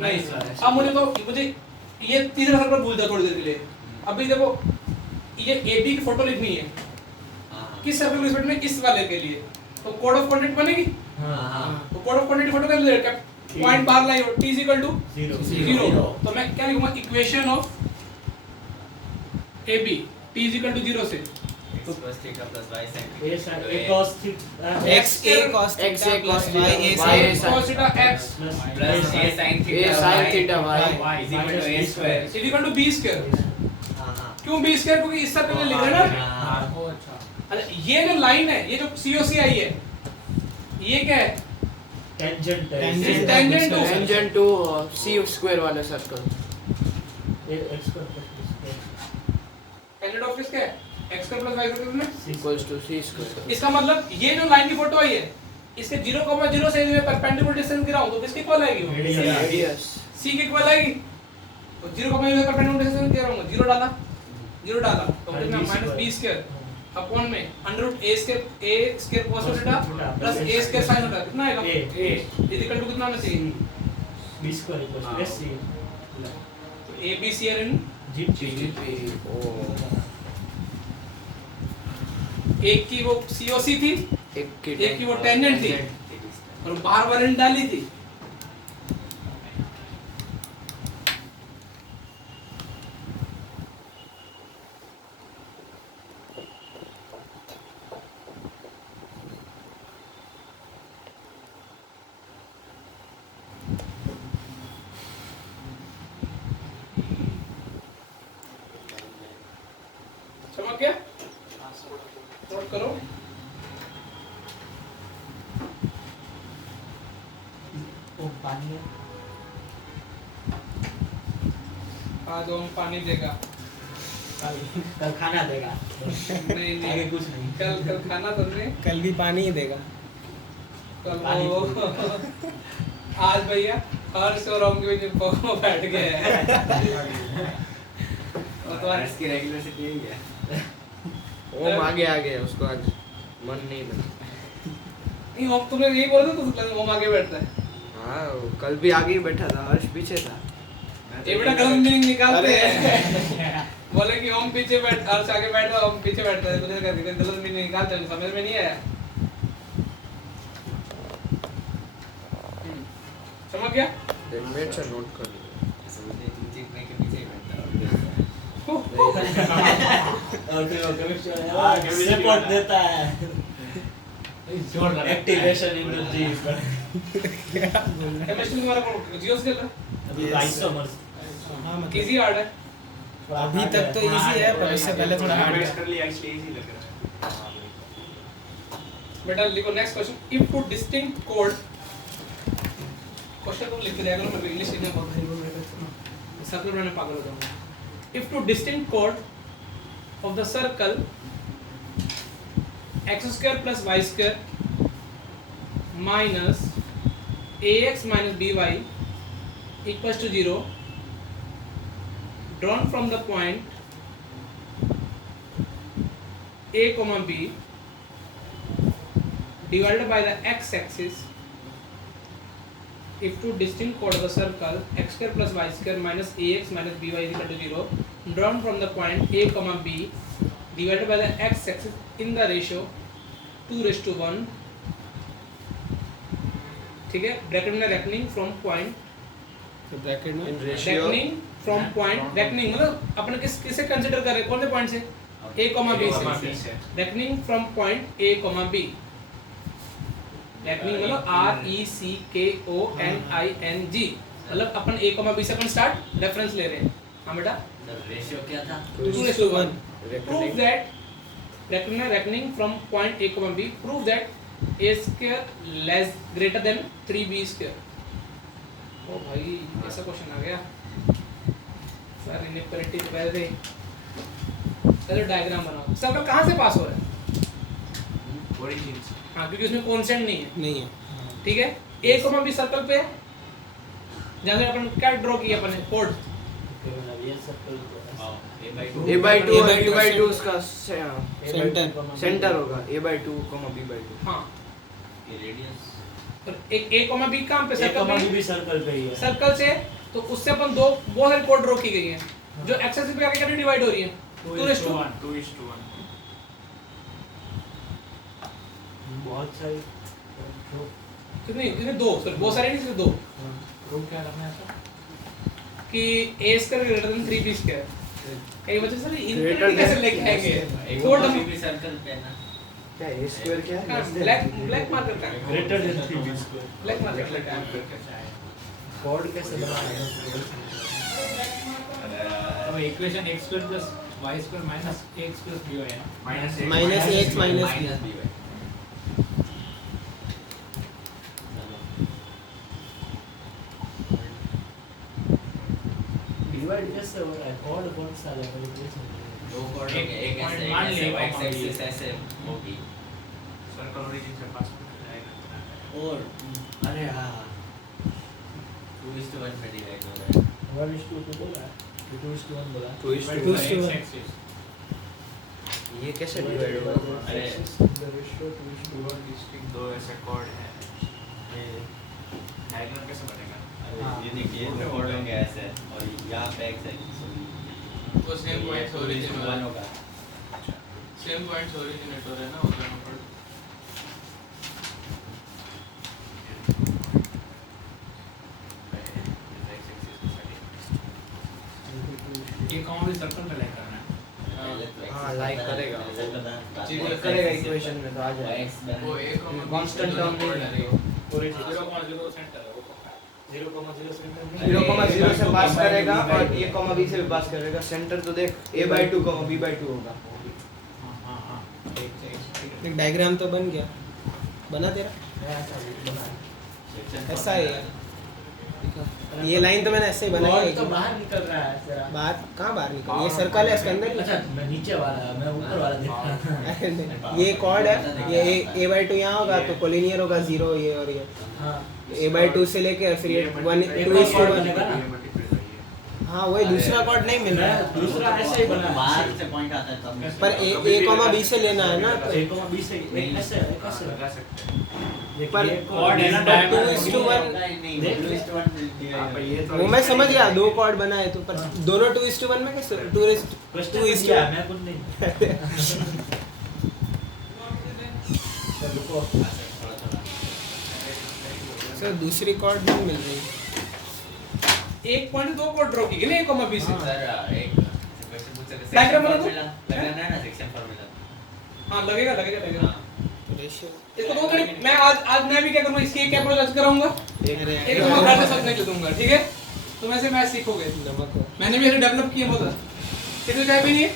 नहीं अब मुझे ये तीसरा सर्कल भूल जा थोड़ी देर के लिए। अभी देखो ये AB की फोटो लिखनी है किस सर्कल के रिस्पेक्ट में, इस वाले के लिए, तो कोड ऑफ कॉन्टेक्ट बनेगी। तो कोड ऑफ कॉन्टेक्ट फोटो कैसे लेगा, पॉइंट बाहर लाई और t = 0, तो मैं क्या लिखूंगा, इक्वेशन ऑफ AB t = 0 से x cos theta plus y sin a theta a cos theta x a cos theta plus y a cos theta x plus a sin theta y is equal to a square is equal to b square। क्यों b square, क्योंकि इस circle में लिख रहे हैं ना। अच्छा ये जो लाइन है, ये जो COC आई है, ये क्या है, टेंजेंट टू c स्क्वायर वाला सर्कल। टेंजेंट ऑफ किसका है, x square plus y square में इक्वल्स टू c स्क्वायर। इसका मतलब ये जो लाइन की फोटो आई है, इसके 0,0 से मैं परपेंडिकुलर डिस्टेंस गिराऊं तो किसके इक्वल आएगी वो, रेडियस c के इक्वल आएगी। तो 0,0 से परपेंडिकुलर डिस्टेंस गिराऊंगा, 0 डाला तो कितना -b² अपॉन में √a² cos theta plus a² sin theta, कितना आएगा a इक्वल टू कितना आना चाहिए, b square equals s c। तो a b c are in एक की वो COC थी, एक की वो टेंजेंट थी और बाहर वाले ने डाली थी। समझ गया, नोट करो। ओ पानी है, आज हम पानी देगा, कल खाना देगा। नहीं आगे कुछ नहीं। कल खाना तो नहीं, कल भी पानी ही देगा। कल वो आज भैया हर्ष और हम के बीच में बैठ गए हैं। और तो आज की रेगुलरिटी यही है। ओम आगे उसको आज मन नहीं लगा। नहीं हम तुमने यही बोला था, तो हम आगे बैठता है। हाँ कल भी आगे ही बैठा था, हर्ष पीछे था। ये बेटा गलत मीनिंग निकालते हैं। बोले कि हम पीछे बैठ, हर्ष आगे बैठा, हम पीछे बैठता है, तुझे करके गलत मीनिंग निकालते हैं, समझ में नहीं आया। समझ गया, मिनट से नोट कर लो। समझे, तुम जीतने के पीछे ही बैठता हो। और फिर वो कमिश्नर सपोर्ट देता है, एक्टिवेशन एनर्जी। केमिस्ट्री हमारा जियो से चल रहा अभी आइसोमर्स हाँ है, मतलब इजी हार्ड है। अभी तक तो इजी है, पर इससे पहले थोड़ा हार्ड है। कर लिया इसलिए इजी लग रहा है। बेटा लिखो next question, if two distinct code, question को लिख के दिया करो, मैं इंग्लिश लिखना बहुत है, सर्कल बनाने पागल हो जाऊंगा। If two distinct code of the circle x² plus y² minus ax minus by equals to 0 drawn from the point a comma b divided by the x-axis. If two distinct chords of the circle x² plus y² minus ax minus by is equal to 0 drawn from the point a comma b divided by the x-axis in the ratio 2:1, ठीक है, bracket में reckoning from point, तो bracket में reckoning from point, reckoning मतलब अपने किसे consider कर रहे हैं, कौन से पॉइंट से, a comma b से, reckoning from point a comma b, reckoning मतलब RECKONING, मतलब अपन a comma b से अपन स्टार्ट रेफरेंस ले रहे हैं। हाँ बेटा, रेशियो क्या था? 2:1, prove that reckoning from point a comma b, prove that a square less greater than 3b square। ओ भाई ऐसा क्वेश्चन आ गया सर, इनइक्वालिटी तो पहले थे। चलो डायग्राम बनाओ, सर्कल कहाँ से पास हो रहा है, ओरिजिन से। हाँ क्योंकि उसमें कांस्टेंट नहीं है, नहीं है। ठीक है, a comma b सर्कल पे जहाँ से अपन क्या ड्रॉ किया अपन ने कोड, ये सर्कल a/2 और b/2 उसका सेंटर सेंटर होगा, a/2, b/2। हाँ ये रेडियस और एक a कॉमा b कहां पे एक सर्कल कॉमा पे भी सर्कल पे ही है। सर्कल से, तो उससे अपन दो बहुत सारी कोड ड्रॉ की गई है जो x एक्सिस पे आके कैसे डिवाइड हो रही है 2:1 2:1 बहुत सारी कितनी कितनी दो सर बहुत सारे नहीं सिर्फ दो प्रूव क्या करना है सर कि a square greater than 3b square कई बच्चे सर Greater इनफिनिटी कैसे than- लेके आएंगे एक कोड कॉमा हम भी सर्कल पे है ना क्या ए स्क्वायर क्या है? ब्लैक मार्कर का greater than 3b square. Black marker का कोड कैसे बनाया? तो equation x² + y² - ax + by है ना minus x minus b। by divide कैसे हो रहा है? कोड कौन सा है? दो कोड होंगे एक ऐसे मान एक ले, ऐसे कॉमा x भी एक्सिस है। ऐसे होगी सर्कल ओरिजिन से पास में जाएगा। और अरे हाँ 2:1 में डिवाइड हो रहा है 1:2 बोला, 2:1 बोला। 2:1 x एक्सिस ये कैसे डिवाइड होगा? अरे दो ऐसे कॉर्ड है, डायग्राम कैसे बनेगा? अरे ये देखिए दो कोड होंगे ऐसे और यहाँ पे x एक्सिस होगी वो सेम पॉइंट्स ओरिजिन हो रहा है होगा सेम पॉइंट्स ओरिजिनेट हो रहे हैं ना उधर पर ये कॉमा भी सर्कल पे लाइक करना है हाँ, like करेगा। जी करेगा इक्वेशन में तो आ जाएगा। वो एक Constant term नहीं है। 0,0 सेंटर है वो 0,0 सेंटर 0,0 से पास करेगा और a, b से भी पास करेगा। सेंटर तो देख a/2, b/2 होगा। हां हां एक डायग्राम तो बन गया, बना तेरा ऐसा है यार। ये लाइन तो मैंने ऐसे ही बनाई है तो बाहर निकल रहा है जरा। बाहर कहाँ बाहर निकल, ये सर्कल है इसके अंदर अच्छा मैं नीचे वाला, मैं ऊपर वाला देख रहा था। ये कॉर्ड है, ये a/2 यहाँ होगा तो कोलिनियर होगा 0 ये और ये हाँ a/2 से लेके और फिर ये 1 एक 2 और कॉर्ड बनेगा ना। हाँ वही दूसरा कॉर्ड नहीं मिल रहा है, दूसरा ऐसे ही बना है। बाहर से पॉइंट आता है तब पर a, b से लेना है ना तो 1,B से एक ऐसे लगा सकते हैं। पर कॉर्ड है ना पर 2:1 नहीं 2:1 हाँ, पर ये तो वो मैं समझ गया, दो कॉर्ड बनाए तो पर दोनों 2:1 में कैसे 2:2 मैं कुछ नहीं। रुको सर दूसरी कॉर्ड नहीं मिल रही। एक पॉइंट दो कोड ड्रॉ की गई ना a कॉमा b से सर एक क्वेश्चन पूछ सकते Diagram बना दो। लगाना है ना सेक्शन फार्मूला हाँ लगेगा रेशियो इसको दो थोड़ी मैं आज मैं भी क्या करूंगा इसकी एक अप्रोच कराऊंगा एक तो मैं घर से समझने के लिए दूंगा ठीक है तुम ऐसे मैथ सीखोगे नमक हो मैंने भी ऐसे डेवलप किए बहुत कितने चाय भी नहीं है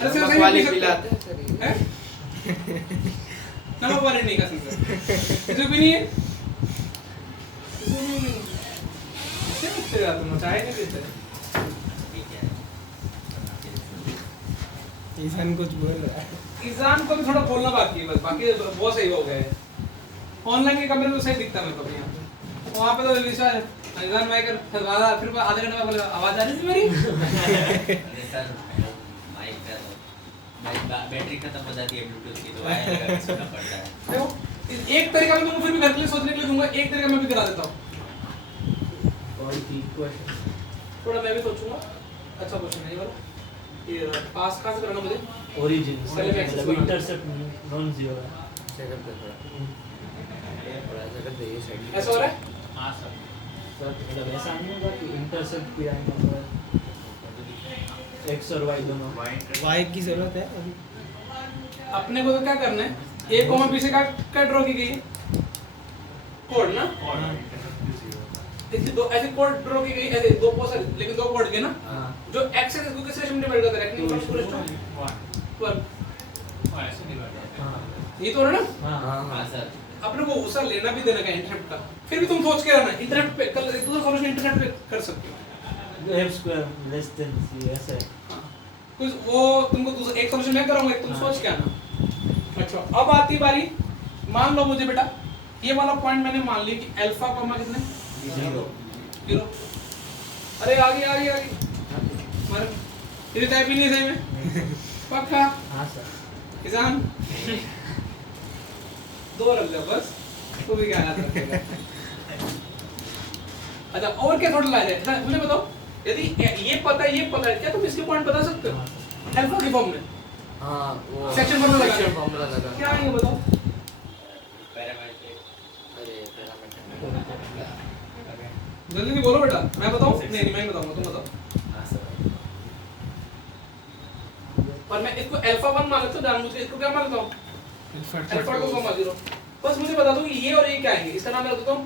ऐसे नमक ऐसे वाली नहीं पिलाते सकते हैं सर ये। हैं? नमक वाले नहीं का सकते किसी भी नहीं है किसी भी नहीं इससे मुझसे बात तुम चाय नहीं देते ठीक है ईशान कुछ बोल रहा है। ईजान को भी थोड़ा बोलना बाकी है बस बाकी बहुत सही हो गए ऑनलाइन के कमरे में तो सही दिखता है मेरे को भी यहाँ पे वहाँ पे तो विशाल ईजान भाई कर फिर आधे घंटे में बोले आवाज आ रही थी मेरी अरे सर माइक का तो माइक बैटरी खत्म हो जाती है ब्लूटूथ की तो वायर लगा के सुनना पड़ता है देखो एक तरीका मैं तुमको फिर भी घर के लिए सोचने के लिए दूंगा एक तरीका मैं भी करा देता हूँ थोड़ा मैं भी सोचूंगा अच्छा क्वेश्चन है ये वाला ये पास कहाँ से करना मुझे ओरिजिन पहले मैं access मतलब बना- इंटरसेप्ट नॉन जीरो है। ऐसे कर दे थोड़ा। थोड़ा ऐसा कर दे ये साइड। ऐसा हो रहा है हां सर सर मतलब ऐसा नहीं होगा कि इंटरसेप्ट किया है मतलब x और y दोनों वाई की जरूरत है अभी। अपने को तो क्या करना है a कॉमा b से क्या ड्रॉ की गई है कोड ना ऐसे दो ऐसे कोड ड्रॉ की गई ऐसे दो बहुत सारे लेकिन दो कोड के ना हाँ जो x है इसको किस रेशियो में डिवाइड करता है रेक्टेंगल को रेशियो 12 और ऐसे डिवाइड होता हाँ ये तो है ना हाँ हाँ है हां हाँ। सर अपने को उसका लेना भी देना का इंटरसेप्ट का फिर भी तुम सोच के रहना इंटरसेप्ट पे कल एक दूसरा सॉल्यूशन इंटरसेप्ट पे कर सकते हो f square less than c ऐसे हाँ। कुछ वो तुमको दूसरा एक सॉल्यूशन मैं कराऊंगा एक तुम हाँ। सोच के आना अच्छा अब आती बारी मान लो मुझे बेटा ये वाला पॉइंट मैंने मान लिया कि अल्फा कॉमा कितने 0 अरे आ गई मार ये टाइप ही नहीं सही में पक्का हाँ सर किसान दो रख ले बस तो भी क्या आता है। अच्छा और क्या थोड़ा लाया जाए, अच्छा मुझे बताओ यदि ये पता है क्या तुम इसके पॉइंट बता सकते हो अल्फा के फॉर्म में? हाँ वो सेक्शन फॉर्मूला लगा सेक्शन फॉर्मूला लगा। क्या आएंगे बताओ? पैरामीटर अरे पैरामीटर जल्दी नहीं बोलो बेटा, मैं बताऊं? नहीं मैं ही बताऊंगा, तुम बताओ। हाँ सर और मैं इसको अल्फा 1 मान लेता हूं, जानबूझ के इसको क्या मान लेता हूं? Alpha 2 comma 0। बस मुझे बता दो कि ये और ये क्या आएंगे, इसका नाम मैं रख देता हूं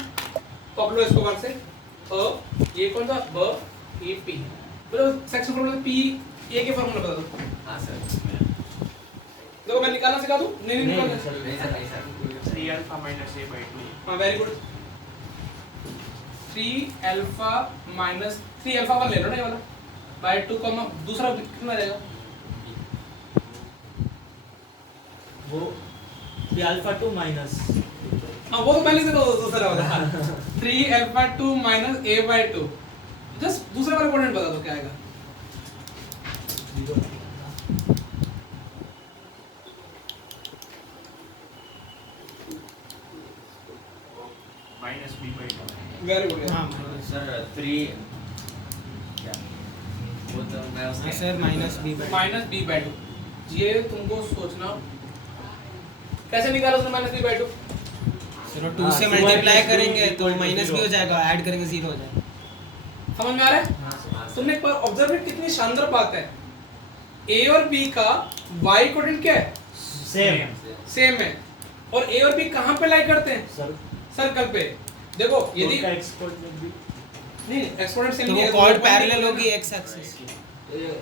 पब्लो एस्कोबार से। ये कौन था? ब ये पी। बोलो सेक्शन फॉर्मूला पी ए के फॉर्मूला बता दो। हाँ सर देखो मैं निकालना सिखा दूं? नहीं नहीं, निकालना। सर। नहीं सर नहीं sir 3 alpha minus a by 2 हाँ very good. 3 alpha minus 3 alpha 1 ले लो ना ये वाला बाय 2 कॉमा दूसरा कितना रहेगा? वो 3 अल्फा 2 माइनस हाँ वो तो पहले से तो दूसरा वाला 3 alpha 2 minus a by 2। Just दूसरा वाला कोऑर्डिनेट बता दो क्या आएगा? 0 minus b by 2 very good. हाँ सर 3 क्या वो तो मैं उसके sir minus b by minus b by 2 ये तुमको सोचना कैसे निकाला उसने माइनस b by 2? चलो 2 हाँ, से 2 मल्टीप्लाई by 2 करेंगे तो equal to माइनस भी 0 हो जाएगा, ऐड करेंगे 0 हो जाएगा। समझ में आ रहा है? हाँ सर हाँ, सर। तुमने एक बार ऑब्जर्व कितनी शानदार बात है, a और b का y कोऑर्डिनेट क्या है? सेम सेम है। और a और b कहाँ पे लाई करते हैं? सर सर्कल पे। देखो यदि का एक्सपोर्ट में भी नहीं एक्सपोनेंट सेम तो नहीं वो है, कॉर्ड तो पैरेलल होगी x एक्सिस।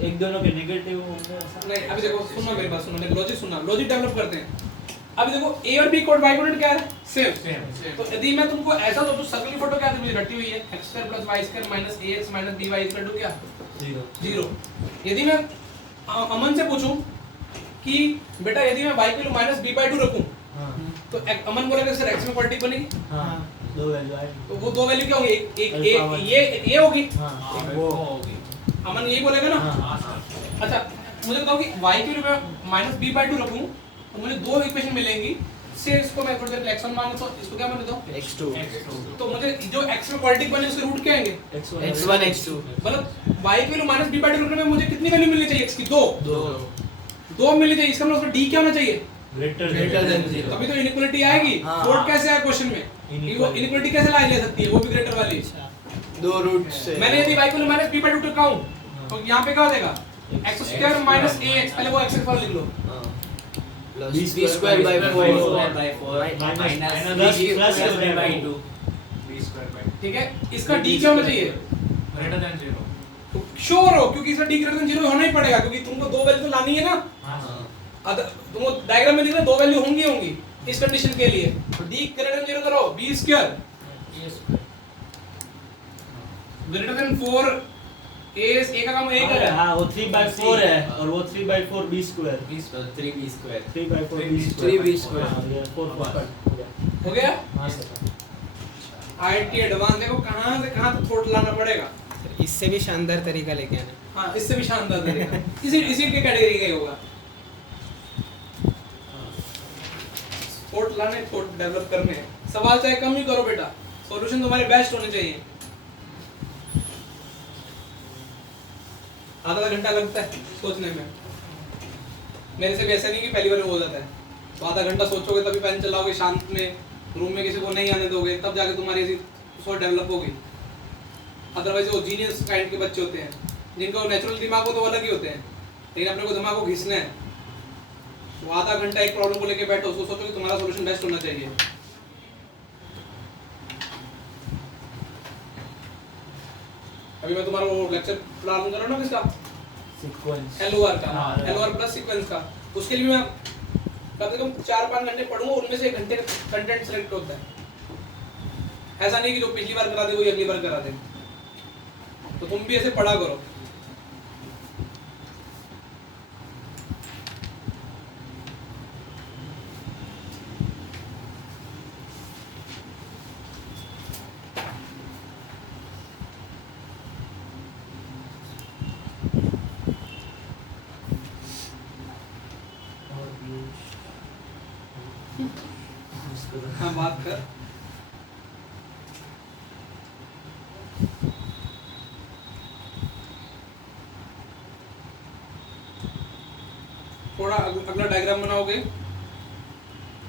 एक दोनों के नेगेटिव होंगे ऐसा नहीं अभी देखो सुनना मेरी बात, सुनना मेरी लॉजिक सुनना, लॉजिक डेवलप करते हैं। अभी देखो a और b कोड y कोऑर्डिनेट क्या है? सेम। तो यदि मैं तुमको ऐसा दो तो सर्कल की फोटो क्या आती है? मुझे रटी हुई है x² + y² - ax - by = क्या? 0। यदि मैं अमन से पूछूं कि बेटा यदि मैं y की वैल्यू -b by 2 रखूं हाँ तो अमन बोलेगा सर x में क्वांटिटी बनेगी, हाँ दो वैल्यू आए तो वो दो वैल्यू क्या होंगी? एक Alpha one। ये होगी। हाँ वो अमन यही बोलेगा ना? हाँ अच्छा मुझे बताओ कि y की वैल्यू मैं -b by 2 रखूं तो मुझे दो इक्वेशन मिलेंगी। से इसको मैं थोड़ी देर x1 मान लेता हूं, इसको क्या मान लेता हूं? x2 तो मुझे जो x में क्वाड्रेटिक बने उसके रूट क्या आएंगे? x1 x2 मतलब y की वैल्यू -b by 2 रखने में मुझे कितनी वैल्यू मिलनी चाहिए? x की दो मिलनी चाहिए। इसका मतलब उसका d क्या होना चाहिए? ग्रेटर देन 0 तभी तो इनइक्वालिटी आएगी। हाँ। फोर्थ कैसे आया क्वेश्चन में? इनइक्वालिटी कैसे ला ले सकती है वो भी ग्रेटर वाली? दो रूट से मैंने यदि y को -b by 2 रखा हूं तो यहां पे क्या हो जाएगा? x² - ax, पहले वो x वाला लिख लो। Plus b b square by 4 4 by 4 minus minus b plus by 2 b square by ठीक है, इसका d क्या होना चाहिए? greater than 0 तो श्योर हो क्योंकि इसका d ग्रेटर देन 0 होना ही पड़ेगा क्योंकि तुमको दो वैल्यू तो लानी है ना। अगर तुमको डायग्राम में दिख रहा है दो वैल्यू होंगी इस कंडीशन के लिए। तो d ग्रेटर देन 0 करो b² ग्रेटर देन 4 a का काम a कर रहा है। हाँ वो 3/4 है और वो 3/4 b square 3b square 3/4 b 3b square। हाँ ये 4 हो गया? हाँ सर आईटी एडवांस देखो कहां से कहां तक थोड़ा लाना पड़ेगा। इससे भी शानदार तरीका लेके आना। हाँ इससे भी शानदार तरीका इसी के कैटेगरी का ही होगा। थोट लाने थोट डेवलप करने सवाल चाहे कम ही करो बेटा, सॉल्यूशन तुम्हारे बेस्ट होने चाहिए। आधा घंटा लगता है सोचने में, मेरे से भी ऐसा नहीं कि पहली बार हो जाता है। तो आधा घंटा सोचोगे तभी पेन चलाओगे शांत में, रूम में किसी को नहीं आने दोगे, तब जाके तुम्हारी ऐसी सोच डेवलप होगी। अदरवाइज वो जीनियस काइंड के बच्चे होते हैं जिनको नेचुरल दिमाग हो तो अलग ही होते हैं, लेकिन अपने को दिमाग को घिसना है। तो आधा घंटा एक प्रॉब्लम को लेके बैठो, उसको सोचो कि तुम्हारा सॉल्यूशन बेस्ट होना चाहिए। अभी मैं तुम्हारा वो लेक्चर प्लान कर रहा हूँ ना किसका, सीक्वेंस एलओआर का, हाँ, एलओआर प्लस सीक्वेंस का, उसके लिए मैं कम से कम 4-5 घंटे पढ़ूंगा, उनमें से 1 घंटे कंटेंट सेलेक्ट होता है। ऐसा नहीं कि जो पिछली बार करा दे वही अगली बार करा दे। तो तुम भी ऐसे पढ़ा करो। हाँ बात कर। अगला डायग्राम बनाओगे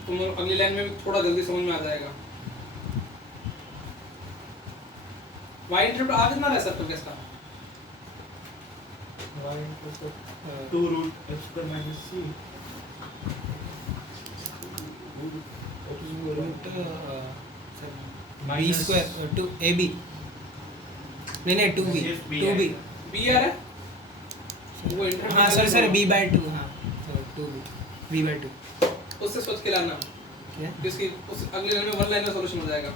तुम अगली लाइन में थोड़ा जल्दी समझ में आ जाएगा। y इंटरसेप्ट आ कितना रहा सर्कल का? y intercept 2 root x square minus c b square two a b नहीं 2b 2b b आ रहा है वो हाँ सर सर b/2 हाँ 2b b/2 उससे सोच के लाना क्या किसकी उस अगली लाइन में वन लाइन का सॉल्यूशन हो जाएगा।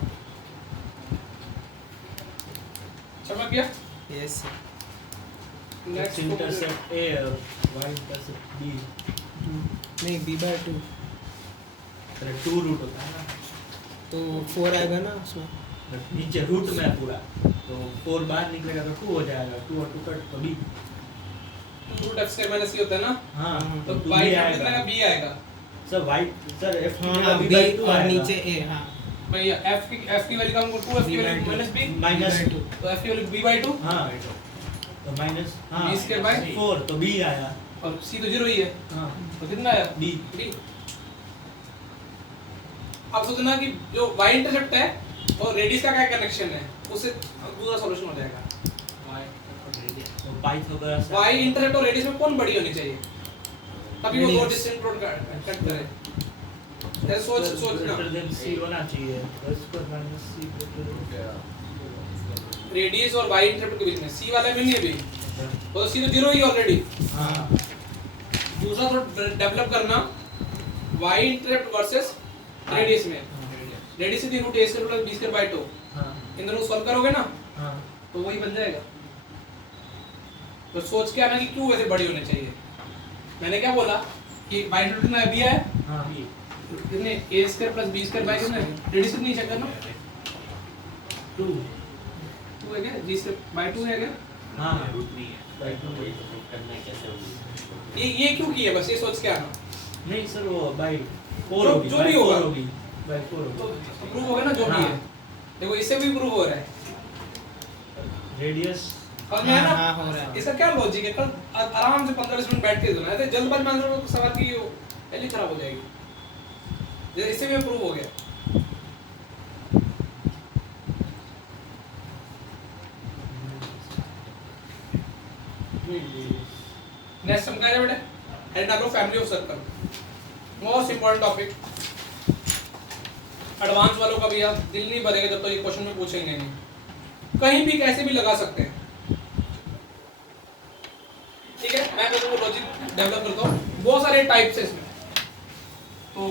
समझ गया? Yes sir x next intercept a और y इंटरसेप्ट b नहीं b/2 अरे 2 रूट होता है ना, तो 4 आएगा ना उसमें। नीचे रूट में है पूरा, तो 4 बाहर निकलेगा तो 2 हो जाएगा, 2 और 2 कट तो b। Root x square minus c होता है ना, हाँ तो तो y b कितना आएगा आएगा? b आएगा। सर y सर f हाँ की b b/2 और आएगा नीचे a हाँ भैया f की वैल्यू का हमको 2 f की value minus b minus b/2 तो f की वैल्यू b/2 हाँ तो माइनस हाँ b स्क्वायर बाय 4 तो b आया और c तो 0 ही है हाँ तो कितना आया? b b। अब सोचना कि जो y इंटरसेप्ट है और रेडियस का क्या कनेक्शन है, उससे दूसरा सॉल्यूशन हो जाएगा। तो पाइथागोरस y इंटरसेप्ट और रेडियस में कौन बड़ी होनी चाहिए तभी वो दो डिस्टेंट रोड कट करे। जैसे सोचना ग्रेटर देन c होना चाहिए, x square minus c greater radius और y इंटरसेप्ट के बीच में c वाला में नहीं है अभी, तो c तो 0 ही ऑलरेडी। हाँ दूसरा थोड़ा डेवलप करना y इंटरसेप्ट वर्सेस रेडियस में। रेडियस से root a square plus b square by 2 हाँ इन दोनों को सॉल्व करोगे ना हाँ तो वही बन जाएगा। तो सोच के आना कि क्यों वैसे बड़ी होनी चाहिए। मैंने क्या बोला कि y इंटरसेप्ट कितना b है हाँ कितने a square plus b square bye कितना है, रेडियस कितनी चेक करना 2 2 है क्या, g स्क्वायर बाय 2 है क्या? हाँ रूट नहीं है बाय 2 वही तो प्रूव करना है कैसे होगी। ये क्यों किया, बस ये सोच के आना। नहीं सर वो बाय 4 जो- होगी, जो by भी 4 होगा। होगी बाय 4 तो होगी। प्रूव हो गया ना जो भी हाँ। है। देखो इससे भी प्रूव हो रहा है। रेडियस समझ में आया ना? हाँ, हो रहा है। इसका क्या लॉजिक है, कल आराम से 15-20 मिनट बैठ के देना, ऐसे जल्दबाजी में आंसर सवाल की पहले खराब हो जाएगी। जैसे इससे भी प्रूव हो गया। नेक्स्ट हम क्या है बेटा, head family of circle, most important topic. Advance वालों का भी आप दिल नहीं भरेगा जब तक ये क्वेश्चन में पूछेंगे नहीं, कहीं भी कैसे भी लगा सकते हैं। ठीक है, मैं वो लॉजिक डेवलप करता हूँ। बहुत सारे टाइप्स है इसमें, तो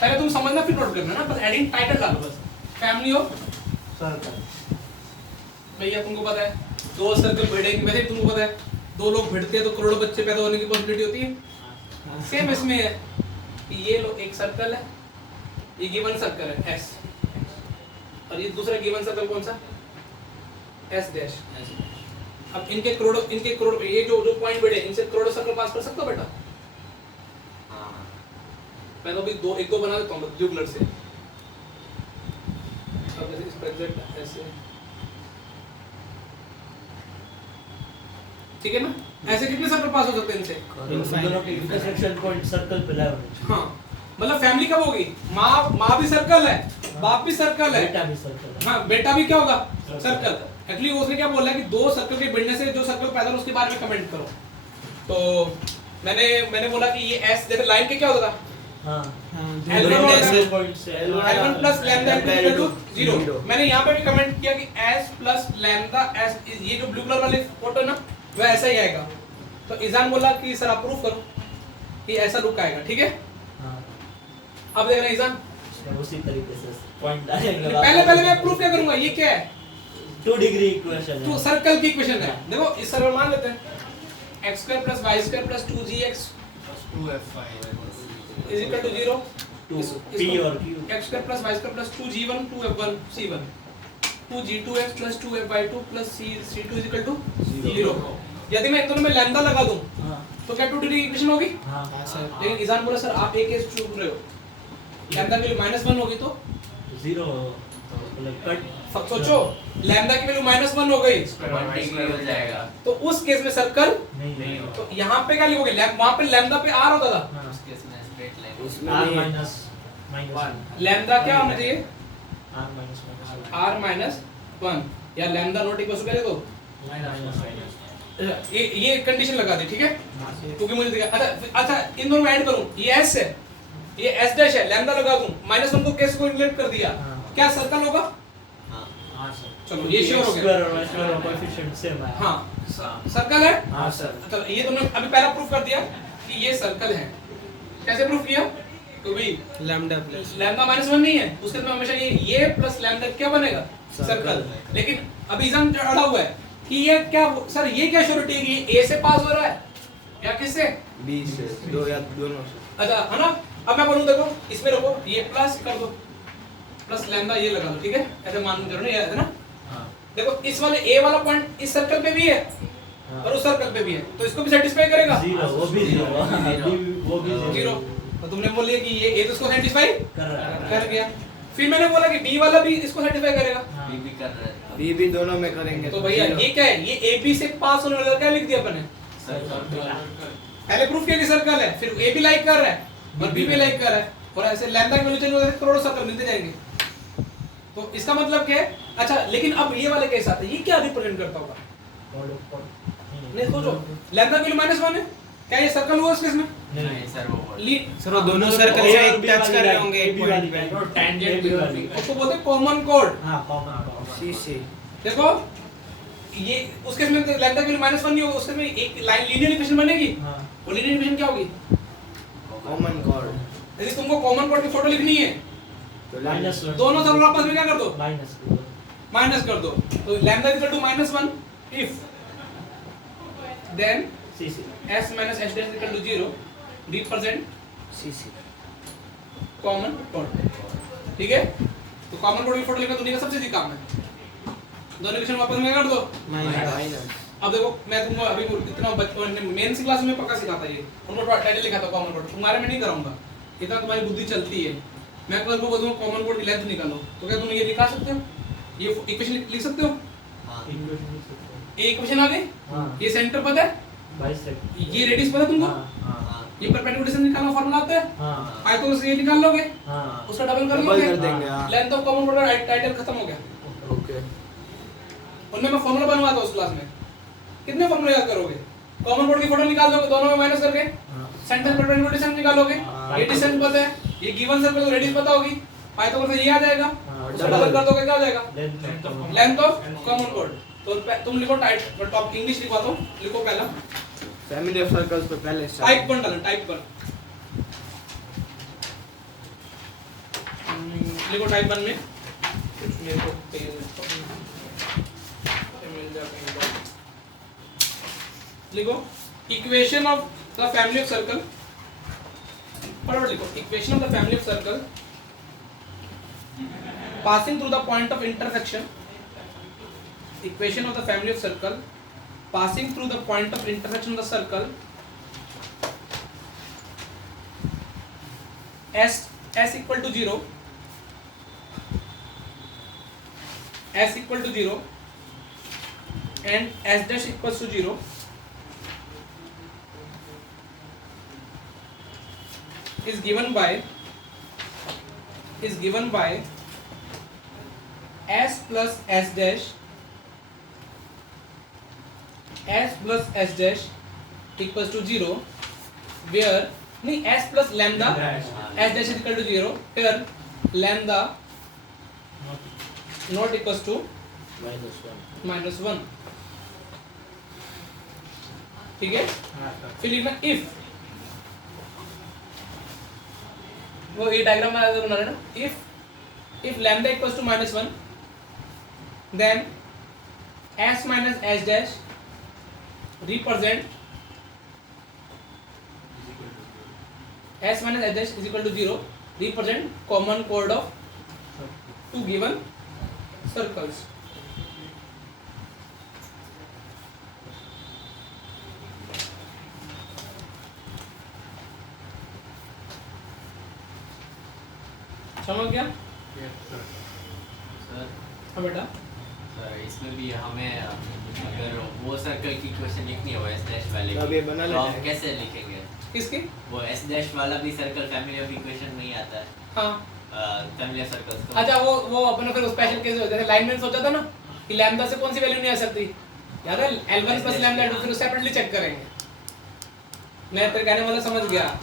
पहले तुम समझना फिर नोट करना ना, बस एडिंग टाइटल डालो बस। फैमिली ऑफ सर्कल भैया तुमको पता है दो सर्कल भिड़ेंगे, वैसे तुमको पता है दो लोग भिड़ते हैं तो करोड़ों बच्चे पैदा होने की पॉसिबिलिटी होती है। सेम इसमें है कि ये लो एक सर्कल है, ये गिवन सर्कल है S, और ये दूसरा गिवन सर्कल कौन सा S डैश। अब इनके करोड़ ये जो जो पॉइंट भिड़े इनसे करोड़ों सर्कल पास कर सकते हो बेटा? हाँ मैं तो अभी एक दो बना देता हूँ ब्लू कलर से। अब जैसे इसका एग्जैक्ट ऐसे, ठीक है ना? ऐसे कितने सर्कल पास हो सकते हैं इनसे? दोनों के इंटरसेक्शन पॉइंट सर्कल पे लाए होने चाहिए। हाँ, मतलब फैमिली कब होगी? माँ भी सर्कल है, बाप भी सर्कल है, बेटा भी सर्कल है। हाँ बेटा भी क्या होगा? सर्कल। एक्चुअली उसने क्या बोला है कि दो सर्कल के भिड़ने से जो सर्कल पैदा हो उसके बारे में कमेंट करो। तो मैंने बोला कि ये S जैसे लाइन के क्या होता था? हाँ L1 और L1 पॉइंट से L1 plus lambda equal to 0। मैंने यहाँ पे भी कमेंट किया कि S प्लस लैम्डा S, ये जो ब्लू कलर वाली फोटो है ना वह ऐसा ही आएगा। तो इजान बोला कि सर आप प्रूफ करो कि ऐसा लुक आएगा, ठीक है? हाँ अब देख रहे हैं इजान, उसी तरीके से पॉइंट डालेंगे। पहले मैं प्रूफ क्या करूंगा, ये क्या है? 2 डिग्री इक्वेशन तो है। सर्कल की इक्वेशन है। देखो इस सर्कल मान लेते हैं x square plus y square plus 2gx 2f5 is equal to 0। 2 p और q x square plus y square plus 2g1 2f1 c1 2g2x plus 2f2 plus c2 is equal to 0। यदि मैं इन दोनों में lambda लगा दूं हाँ तो क्या 2 डिग्री इक्वेशन होगी? हाँ लेकिन इजान बोला सर आप एक केस चूक रहे हो, लैम्डा के लिए -1 होगी तो 0 मतलब कट सोचो लैम्डा की वैल्यू -1 हो गई 1 डिग्री हो जाएगा। तो उस केस में सर्कल नहीं तो यहाँ पे क्या लिखोगे वहां पे लैम्डा पे r होता था हाँ, उस केस में स्ट्रेट लाइन उसमें R नहीं है। माइनस माइनस लैम्डा क्या होना चाहिए R minus minus r minus 1 या लैम्डा नॉट इक्वल टू क्या लिखो ये कंडीशन लगा दी ठीक है क्योंकि मुझे दिखा अच्छा इन दोनों में ऐड करूं ये s है ये s डैश है लैम्डा लगा दूं -1 को कैसे कोरिलेट कर दिया हाँ। क्या सर्कल होगा हाँ हाँ सर चलो ये श्योर हो गया स्क्वायर कोएफिशिएंट सेम है हाँ सर्कल है हाँ सर चलो ये तुमने अभी पहला प्रूफ कर दिया कि ये सर्कल है कैसे प्रूफ किया तो भी लैम्डा प्लस लैम्डा -1 नहीं है उसके में हमेशा ये प्लस लैम्डा क्या बनेगा सर्कल लेकिन अभी इज़म अड़ा हुआ है कि ये क्या सर ये क्या श्योरिटी है कि ये a से पास हो रहा है या किससे बी से दो या दोनों से अच्छा है ना अब मैं बोलूं देखो इसमें रखो ये प्लस कर दो प्लस लैम्डा ये लगा दो ठीक है ऐसे मान करो ना ये है ना हाँ देखो इस वाले a वाला पॉइंट इस सर्कल पे भी है और उस सर्कल पे भी है तो इसको भी सेटिस्फाई करेगा जीरो वो भी जीरो वो भी जीरो तो तुमने बोल दिया कि ये a तो इसको सेटिस्फाई कर रहा है कर गया फिर मैंने बोला कि b वाला भी इसको सेटिस्फाई करेगा हाँ। ये भी कर रहा है। बी भी दोनों में करेंगे तो भैया ये क्या है ये a b से पास होने वाला क्या लिख दिया अपन ने पहले प्रूफ किया कि सर्कल है फिर a भी लाइक कर रहा है और b भी लाइक कर रहा है और ऐसे लैम्डा की वैल्यू चेंज होते करोड़ों सर्कल मिलते जाएंगे तो इसका मतलब क्या है अच्छा लेकिन अब ये वाले कैसा था ये क्या रिप्रेजेंट करता होगा नहीं सोचो लैम्डा की वैल्यू -1 है क्या ये सर्कल हुआ इसके इसमें नहीं सर वो सर वो दोनों सर्कल से एक टच कर रहे होंगे एक पॉइंट पे और टेंजेंट भी वाली उसको बोलते हैं कॉमन कोड हां कॉमन सी से देखो ये उसके में लैम्डा की वैल्यू -1 नहीं होगा उसके में एक लाइन लीनियर इक्वेशन बनेगी हां वो लीनियर इक्वेशन क्या होगी कॉमन कॉर्ड यदि तुमको कॉमन कोड की फोटो लिखनी है तो माइनस दोनों सर्कल आपस में क्या कर दो माइनस माइनस कर दो तो lambda equal to -1 if then C C s minus h dash equal to 0 represent C C common कोड ठीक है तो कॉमन कोड की फोटो लिखना दुनिया का सबसे इजी काम है दोनों इक्वेशन वापस में कर दो माइनस अब देखो मैं तुमको अभी इतना बचपन में मेन सी क्लास में पक्का सिखाता ये उनको टाइटल लिखा था कॉमन कोड तुम्हारे में नहीं कराऊंगा इतना तुम्हारी बुद्धि चलती है मैं कल को बोलूंगा कॉमन कोड की लेंथ निकालो तो क्या तुम ये लिखा सकते हो ये इक्वेशन लिख सकते हो हाँ ये इक्वेशन आ गई हां ये सेंटर पता है 22 सेकंड ये रेडियस पता है तुमको हां हाँ ये परपेंडिकुलर डिस्टेंस निकालना फार्मूला आता है हां आयतों से ये निकाल लोगे हां उसका डबल कर डबल लोगे कर देंगे हाँ लेंथ ऑफ कॉमन कोड का टाइटल खत्म हो गया ओके उनमें मैं फार्मूला बनवाता हूं उस क्लास में कितने फार्मूले याद करोगे कॉमन कोड की फोटो निकाल दोगे दोनों में माइनस करके सेंटर परपेंडिकुलर डिस्टेंस निकालोगे हाँ। ये डिस्टेंस पता है ये गिवन सर्कल की रेडियस पता होगी पाइथागोरस से ये आ जाएगा हाँ, उसका डबल कर दोगे क्या हो जाएगा length length of common code तो तुम लिखो टाइप टॉप इंग्लिश लिखवाता हूं लिखो पहला फैमिली ऑफ सर्कल्स पे पहले टाइप पर डालो टाइप पर लिखो टाइप 1 में मेरे को मिल जाएगा लिखो equation of the family of circle फटाफट लिखो equation of the family of circle passing through the point of intersection equation of the family of circle passing through the point of intersection of the circle s equal to 0 s equal to 0 and s dash equals to 0 is given by s plus s dash equals to 0 where नहीं s plus lambda s dash is equal to 0 where lambda not equals to -1 ठीक है फिर लिखना if वो ये diagram में बना लेना if lambda equals to -1 then s minus s dash represent s minus s dash is equal to 0 represent common chord of two given circles समझ गया सर हाँ बेटा सर इसमें भी हमें अगर वो सर्कल की इक्वेशन लिखनी हो एस डैश वाले अब की, ये बना तो लेना हम है। कैसे लिखेंगे? किसकी? वो एस डैश वाला भी सर्कल फैमिली ऑफ इक्वेशन में ही आता है, हाँ फैमिली ऑफ सर्कल्स तो अच्छा वो अपने फिर स्पेशल केस जैसे लाइन में सोचा था ना कि लैम्डा से कौन सी वैल्यू नहीं आ सकती, याद है L1 प्लस लैम्डा L2 फिर सेपरेटली चेक करेंगे। मैं तेरे कहने वाला समझ गया।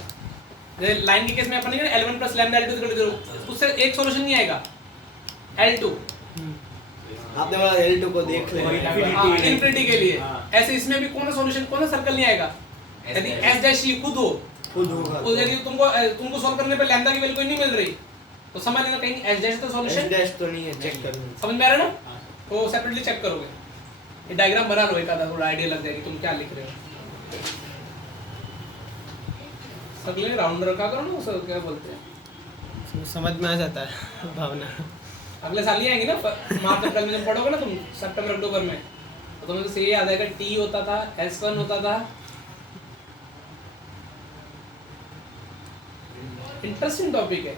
जैसे लाइन के केस में अपन ने L1 plus lambda L2 equal to 0 उससे एक सॉल्यूशन नहीं आएगा L2 आपने बोला L2 को देख ले। इंफिनिटी के लिए। हाँ। ऐसे इसमें भी कौन सा सॉल्यूशन कौन सा सर्कल नहीं आएगा यदि S डैश ही खुद हो खुद होगा तो यदि तुमको सॉल्व करने पे लैम्डा की वैल्यू कोई नहीं मिल रही तो समझ लेना कहीं S डैश तो सॉल्यूशन S डैश तो नहीं है, चेक कर लो। समझ में आ रहा है ना? तो सेपरेटली चेक करोगे। ये डायग्राम बना लो एक आधा थोड़ा आइडिया लग जाएगी तुम क्या लिख रहे हो। अगले राउंड रखा करो ना उसे क्या बोलते हैं समझ में आ जाता है भावना। अगले साल ही आएंगे ना मार्च अप्रैल में जब पढ़ोगे ना तुम सितंबर अक्टूबर में तो तुम्हें तो सही याद आएगा T होता था S1 होता था। इंटरेस्टिंग टॉपिक है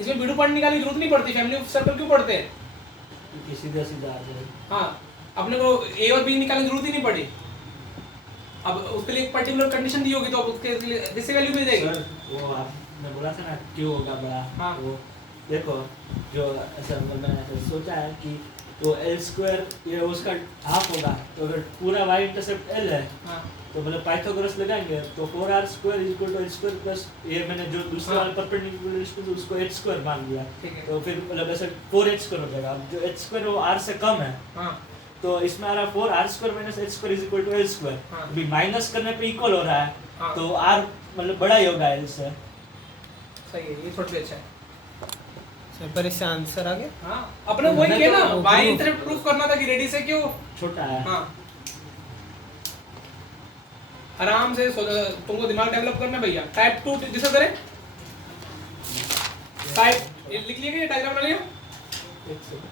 इसमें वीडियो पॉइंट निकालने की जरूरत नहीं पड़ती। फैमिली सर्कल क्यों पढ़ते हैं? कि सीधा सीधा आ जाए। हाँ अपने को A और B निकालने की जरूरत ही नहीं पड़ी। अब उसके लिए एक पर्टिकुलर कंडीशन दी होगी तो अब उसके लिए किसी वैल्यू मिल जाएगी। सर वो आपने बोला था ना क्यों होगा बड़ा, हाँ। वो देखो जो ऐसा मैंने ऐसा सोचा है कि तो L स्क्वायर ये उसका हाफ होगा, तो अगर पूरा y इंटरसेप्ट L है हाँ तो मतलब पाइथागोरस लगाएंगे तो 4r square equal to h square plus ये मैंने जो दूसरा हाँ। वाला परपेंडिकुलर तो उसको h स्क्वायर मान लिया, ठीक है। तो फिर मतलब ऐसे 4h स्क्वायर हो जाएगा। अब जो h स्क्वायर वो r से कम है हाँ तो इसमें आ रहा 4r square minus h square is equal to l square. हाँ। अभी माइनस करने पे इक्वल हो रहा है हाँ। तो r मतलब बड़ा ही होगा l से। सही है ये थोड़ा अच्छा है। सर पर इससे आंसर आ गया। हाँ अपने वही किया ना तो बाय इंटरसेप्ट प्रूफ करना था कि रेडियस है क्यों। छोटा है। हाँ आराम से तुमको दिमाग डेवलप करना है भैया। टाइप 2 जिसे करें टाइप लिख लिया ये डायग्राम बना लिया। एक सेकंड।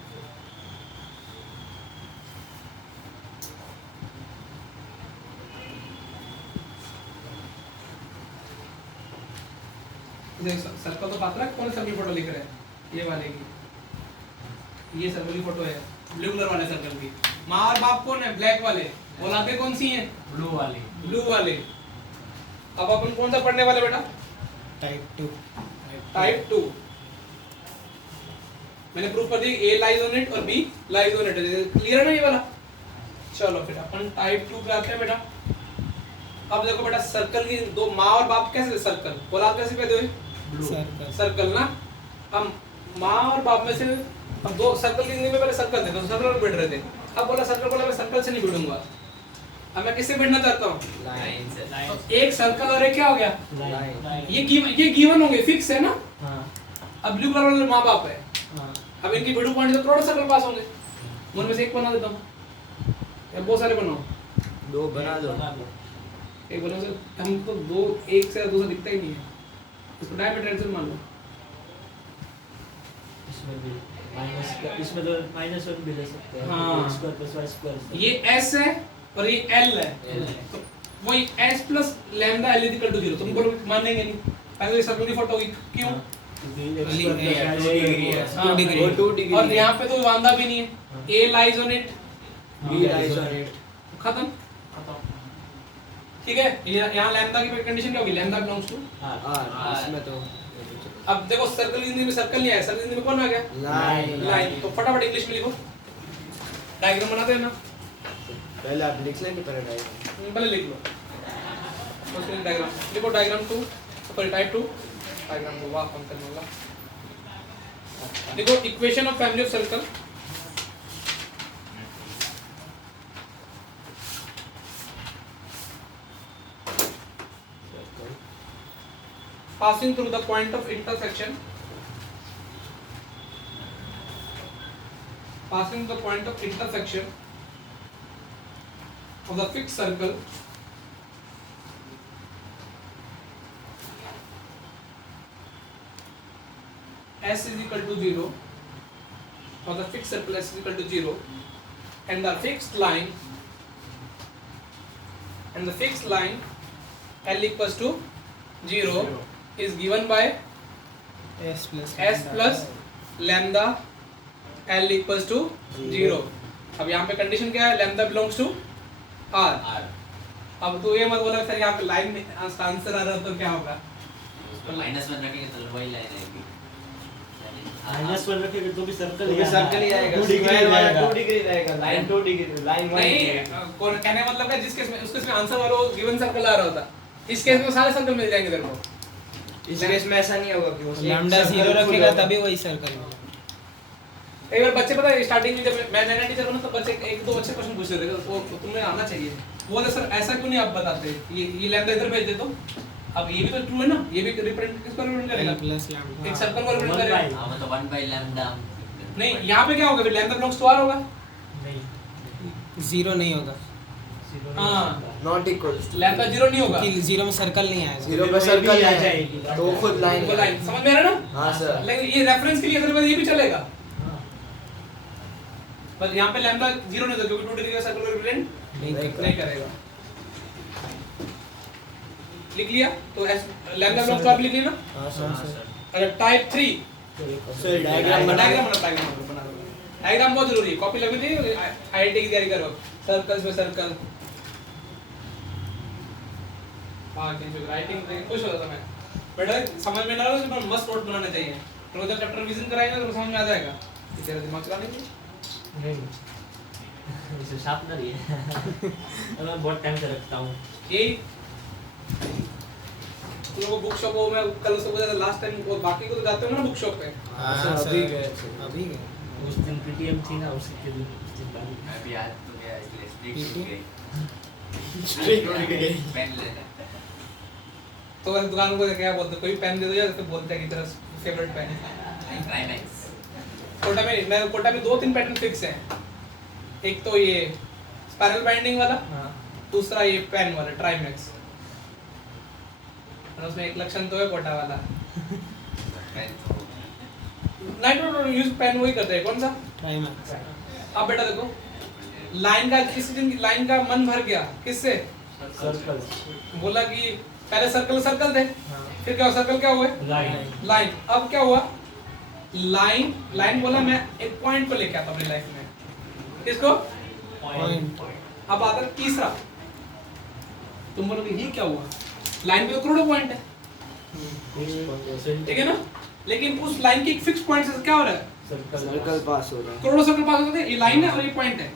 सर्कल तो बात रहा कौन सा भी फोटो लिख रहे हैं ये वाले की। ये सर्कल की फोटो है ब्लू कलर वाले सर्कल की। माँ और बाप कौन है? ब्लैक वाले। औलादे कौन सी हैं? ब्लू वाली। ब्लू वाले। अब अपन कौन सा पढ़ने वाले बेटा? टाइप 2। टाइप 2। मैंने प्रूफ कर दी A लाइज ऑन इट और B lies on it. Clear है ना ये वाला? चलो फिर अपन टाइप 2 पे आते हैं बेटा। अब देखो बेटा सर्कल की दो माँ और बाप कैसे सर्कल औलाद कैसे पैदा हुए? सर्कल। सर्कल ना। हम माँ और बाप में से हम दो सर्कल की जिंदगी में पहले सर्कल थे तो सर्कल में बैठ रहे थे। अब बोला सर्कल बोला मैं सर्कल से नहीं भिड़ूंगा। अब मैं किससे भिड़ना चाहता हूँ? लाइन से तो एक सर्कल और एक क्या हो गया? लाइन। ये गिवन होंगे फिक्स है ना। हाँ अब ब्लू कलर वाले माँ बाप है। हाँ। अब इनकी वीडियो पॉइंट तो करोड़ सर्कल पास होंगे। उनमें से एक बना देता हूँ या बहुत सारे बनाओ। दो बना दो। एक बना से हमको दो एक से दूसरा दिखता ही नहीं है। इसको डायमेंशन मान लो। इसमें भी माइनस का इसमें तो -1 भी ले सकते हैं। हाँ। x square plus y square. ये S है और ये L है। तो वही S plus lambda L equal to 0 तुम बोलो मानेंगे नहीं। पहले ये सर्कल की फोटो होगी क्यों? क्योंकि x Ali- square plus y degree है। Square 2 degree. वो 2 डिग्री और यहाँ पे तो वांदा भी नहीं है। A lies on it B lies on it. खत्म। ठीक है यहाँ लैम्डा की कंडीशन क्या होगी? Lambda belongs to. हाँ इसमें तो अब देखो सर्कल की जिंदगी में सर्कल नहीं आया। सर्कल की जिंदगी में कौन आ गया? लाइन। लाइन। तो फटाफट इंग्लिश में लिखो। डायग्राम बनाते हैं ना। पहले आप लिख लें कि पहले डायग्राम? पहले लिख लो उसके डायग्राम लिखो। डायग्राम 2 सॉरी टाइप 2 डायग्राम 2 वाह कम करने वाला। देखो equation of family of circle. passing through the point of intersection of the fixed circle S is equal to 0 or the fixed circle S is equal to 0 and the fixed line L equals to 0 is given by S plus S plus lambda L equals to 0। अब यहाँ पे condition क्या है, lambda belongs to R। R अब तो ये मत बोला सर यहाँ पे लाइन में आंसर आ रहा है तो क्या होगा, उसको -1 रखेंगे तो वही लाइन आएगी। -1 रखेंगे तो भी सर्कल तो भी सर्कल ही आएगा, 2 डिग्री स्क्वायर वाला आएगा। 2 डिग्री रहेगा, लाइन 2 डिग्री, लाइन 1 नहीं कौन कहने का मतलब है जिस केस में उस केस में आंसर वाला गिवन सर्कल आ रहा होता, इस केस में सारे सर्कल मिल जाएंगे तेरे को। इस केस में ऐसा नहीं होगा कि वो लैम्डा 0 रखेगा तभी वही सर्कल होगा। एक बार बच्चे पता है स्टार्टिंग में जब मैं नया टीचर बना तो बच्चे एक दो बच्चे क्वेश्चन पूछ रहे थे, वो तुम्हें आना चाहिए। वो बोले सर ऐसा क्यों नहीं आप बताते, ये लैम्डा इधर भेज दे तो। अब ये भी तो ट्रू है ना, ये भी रिप्रेजेंट किसको रिप्रेजेंट करेगा, प्लस लैम्डा एक सर्कल को रिप्रेजेंट करेगा। हाँ मतलब 1/λ। नहीं यहाँ पे क्या होगा फिर, लैम्डा बिलोंग्स टू R होगा। नहीं 0 नहीं होगा, हाँ। नॉट इक्वल्स लैम्डा 0 नहीं होगा, कि 0 में सर्कल नहीं आया। 0 पे सर्कल आ आ जाएगी। तो खुद लाइन वो लाइन समझ में आ रहा है ना। हां सर, लेकिन ये रेफरेंस के लिए अगर ये भी चलेगा, पर यहाँ पे लैम्डा 0 नहीं होगा क्योंकि 2 डिग्री का सर्कल को रिप्रेजेंट नहीं करेगा। लिख लिया तो लैम्डा बिलोंग्स टू R लिख लिया ना। हां सर। अगर टाइप 3 सर डायग्राम बना डायग्राम बहुत जरूरी है, कॉपी लगी थी आईआईटी की तैयारी करो, सर्कल्स में सर्कल। हां कैसे राइटिंग देख खुश होता मैं बेटा, समझ में ना आ रहा तो मस्त नोट बनाना चाहिए, तो जब चैप्टर रिवीजन कराएंगे तो समझ में आ जाएगा कि तेरा दिमाग चला नहीं। नहीं इसे शार्पनर ही है। और मैं बहुत टाइम से रखता हूँ। यही तुम लोग बुक शॉप हो, मैं कल उससे पूछा था लास्ट टाइम, वो बाकी को तो जाते हो ना बुक शॉप पे। हाँ सर, अभी अभी गए। उस दिन पीटीएम थी ना, उसी के दिन उस दिन बाद। मैं भी आज तो गया इसलिए स्ट्रिक हो गई। पेन लेना। तो वैसे दुकान को क्या बोलते, कोई पेन दे दो या तो बोलते हैं कि तेरा फेवरेट पेन है। ट्राइमैक्स। कोटा में 2-3 पैटर्न फिक्स हैं। एक तो ये स्पाइरल बाइंडिंग वाला, दूसरा ये पेन वाला ट्राइमैक्स, और उसमें एक लक्षण तो है कोटा वाला। पेन तो नाइट्रो यूज पेन वही करते हैं, कौन सा? ट्राइमैक्स। अब बेटा देखो लाइन का किसी दिन लाइन का मन भर गया किससे, सर्कल बोला कि पहले सर्कल थे, फिर क्या सर्कल क्या हुए लाइन। अब क्या हुआ, लाइन बोला मैं एक पॉइंट को लेके आता अपनी लाइफ में, किसको पॉइंट। अब आता है तीसरा, तुम बोलोगे ये क्या हुआ, लाइन पे तो करोड़ों पॉइंट है, ठीक है ना, लेकिन उस लाइन की एक फिक्स पॉइंट से क्या हो रहा है, सर्कल पास हो रहा है, करोड़ों सर्कल पास होते हैं। ये लाइन है और ये पॉइंट है,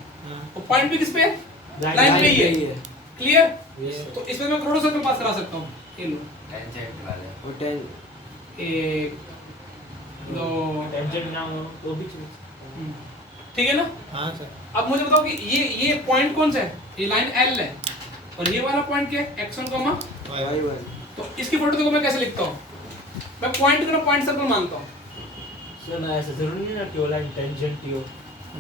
वो पॉइंट पे किस पे है, लाइन पे ही है, क्लियर। तो इसमें मैं करोड़ों सर्कल पास करा सकता हूँ। ये लो टेंजेंट वाले। और 10 एक दो, टेंजेंट ना हो वो भी ठीक है ना। हाँ सर। अब मुझे बताओ कि ये पॉइंट कौन सा है, ये लाइन L है और ये वाला पॉइंट क्या है, x1, y1। तो इसकी फोटो देखो मैं कैसे लिखता हूँ, मैं पॉइंट को पॉइंट सर्कल मानता हूँ। सर ना ऐसा जरूरी नहीं ना कि वो लाइन टेंजेंट ही हो।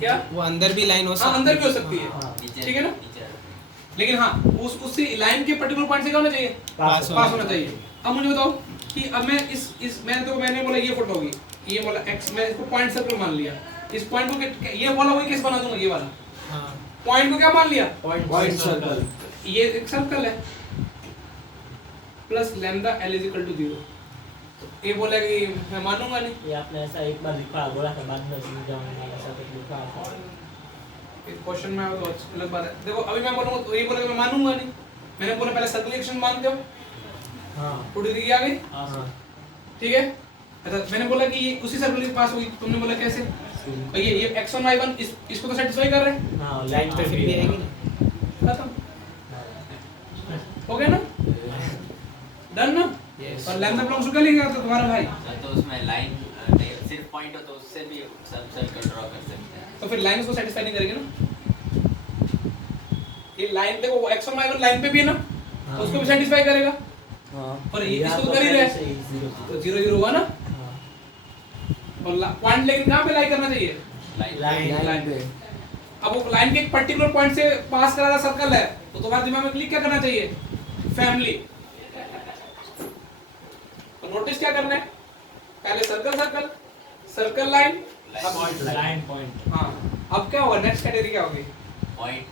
क्या वो अंदर भी लाइन हो सकती हाँ है। अंदर भी हो सकती है, हाँ, ठीक है ना, लेकिन हाँ उससे लाइन के पर्टिकुलर पॉइंट से क्या होना चाहिए, पास पास होना चाहिए। अब मुझे बताओ कि अब मैं मैंने बोला ये फोटो होगी, ये बोला x, मैं इसको पॉइंट सर्कल मान लिया, इस पॉइंट को ये बोला वही कैसे बना दूंगा, ये वाला हाँ। पॉइंट को क्या मान लिया, पॉइंट सर्कल। ये एक सर्कल है प्लस लैम्डा L = 0। ये बोला कि मैं मानूंगा नहीं, ये आपने ऐसा एक बार लिखा, बोला था बाद में समझाऊंगा, ऐसा कुछ लिखा था। क्वेश्चन में आओ तो अलग बात है। देखो अभी मैं बोलूंगा तो ये बोला कि मैं मानूंगा नहीं, मैंने बोला पहले सर्कुलेशन मानते हो, हाँ थोड़ी देर आ गई, हाँ ठीक है। अच्छा मैंने बोला कि ये उसी सर्कल के पास हुई, तुमने बोला कैसे, और ये x1 y1 इसको तो सेटिस्फाई कर रहे हैं, हाँ लाइन तो फिर भी आएगी ना। खत्म हो गया ना, डन ना। और लैम्डा बिलोंग्स टू क्या लिखा था तुम्हारा भाई, तो उसमें लाइन सिर्फ पॉइंट हो तो उससे भी सब सर्कल ड्रॉ कर सकते हैं। तो फिर लाइन उसको सेटिस्फाई नहीं करेगी ना। ये लाइन देखो वो x1 y1 लाइन पे भी है ना, तो उसको भी सेटिस्फाई करेगा, हां और इसको तो कर ही रहे हैं, तो 0 0 हुआ ना। और पॉइंट लेकिन कहाँ पे लाई करना चाहिए, लाइन पे। अब वो लाइन के एक पर्टिकुलर पॉइंट से पास करा रहा सर्कल है, तो तुम्हारे दिमाग में क्लिक क्या करना चाहिए, फैमिली। तो नोटिस क्या करना है, पहले सर्कल लाइन, लाइन पॉइंट। हाँ अब क्या होगा, नेक्स्ट कैटेगरी क्या होगी, पॉइंट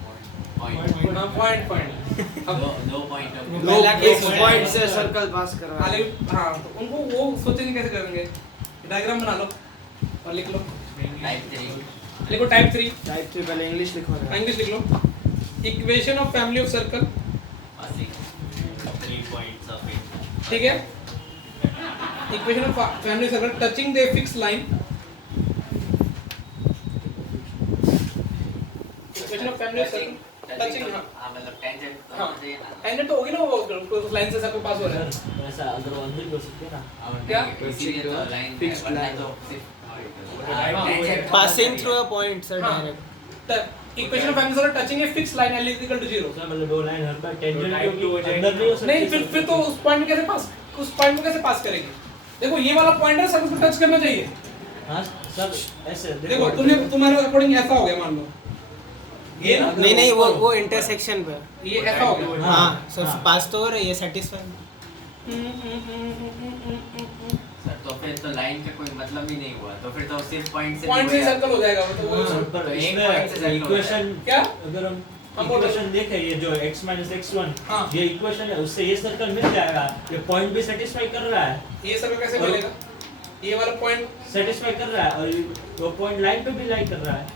हाँ पॉइंट। अब दो पॉइंट लोग एक पॉइंट से सर्कल पास करवा। हाँ तो उनको वो सोचेंगे कैसे करेंगे, डायग्राम बना लो और लिख लो। टाइप 3 लिखो टाइप 3, टाइप 3 पहले इंग्लिश लिखो ना। इंग्लिश लिख लो। Equation of family of circle, passing 3 points of it. ठीक है। Equation of family circle touching the fix line, equation of family circle touching, हां मतलब टेंजेंट हाँ। चाहिए ना। टेंजेंट तो होगी ना, वो उस लाइन से सर्कल पास हो रहा है। सर वैसा अगर वो अंदर भी हो सकते हैं ना। अब क्या? इसीलिए तो लाइन Fixed line. तो हाँ, सिर्फ passing through a point sir हाँ। Direct. Equation of family circle touching a fix line L equal to 0। Sir मतलब वो लाइन हर बार टेंजेंट टाइप टू हो के जाएगी। अंदर नहीं हो सकती। नहीं, फिर तो उस पॉइंट में कैसे पास, उस पॉइंट में कैसे पास करेंगे? देखो ये वाला पॉइंट है, सर्कल को टच करना चाहिए। हाँ सर ऐसे देखो तुम्हारे अकॉर्डिंग ऐसा हो गया, मान लो ये ना, नहीं नहीं, वो इंटरसेक्शन पे। ये ऐसा हो गया। हाँ सर हाँ। पास तो हो रही है, सेटिस्फाई। सर तो फिर तो लाइन का कोई मतलब ही नहीं हुआ, तो फिर तो सिर्फ पॉइंट से पॉइंट से सर्कल हो जाएगा वो तो वो हाँ। पर तो एक इसमें point से circle इक्वेशन क्या? अगर हम हम बोलो। इक्वेशन देखें, ये जो x - x1 हाँ। ये इक्वेशन है, उससे ये सर्कल मिल जाएगा। ये पॉइंट भी सेटिस्फाई कर रहा है, ये सर्कल कैसे और- मिलेगा? ये वाला पॉइंट सेटिस्फाई कर रहा है, और वो पॉइंट लाइन पे भी लाई कर रहा है।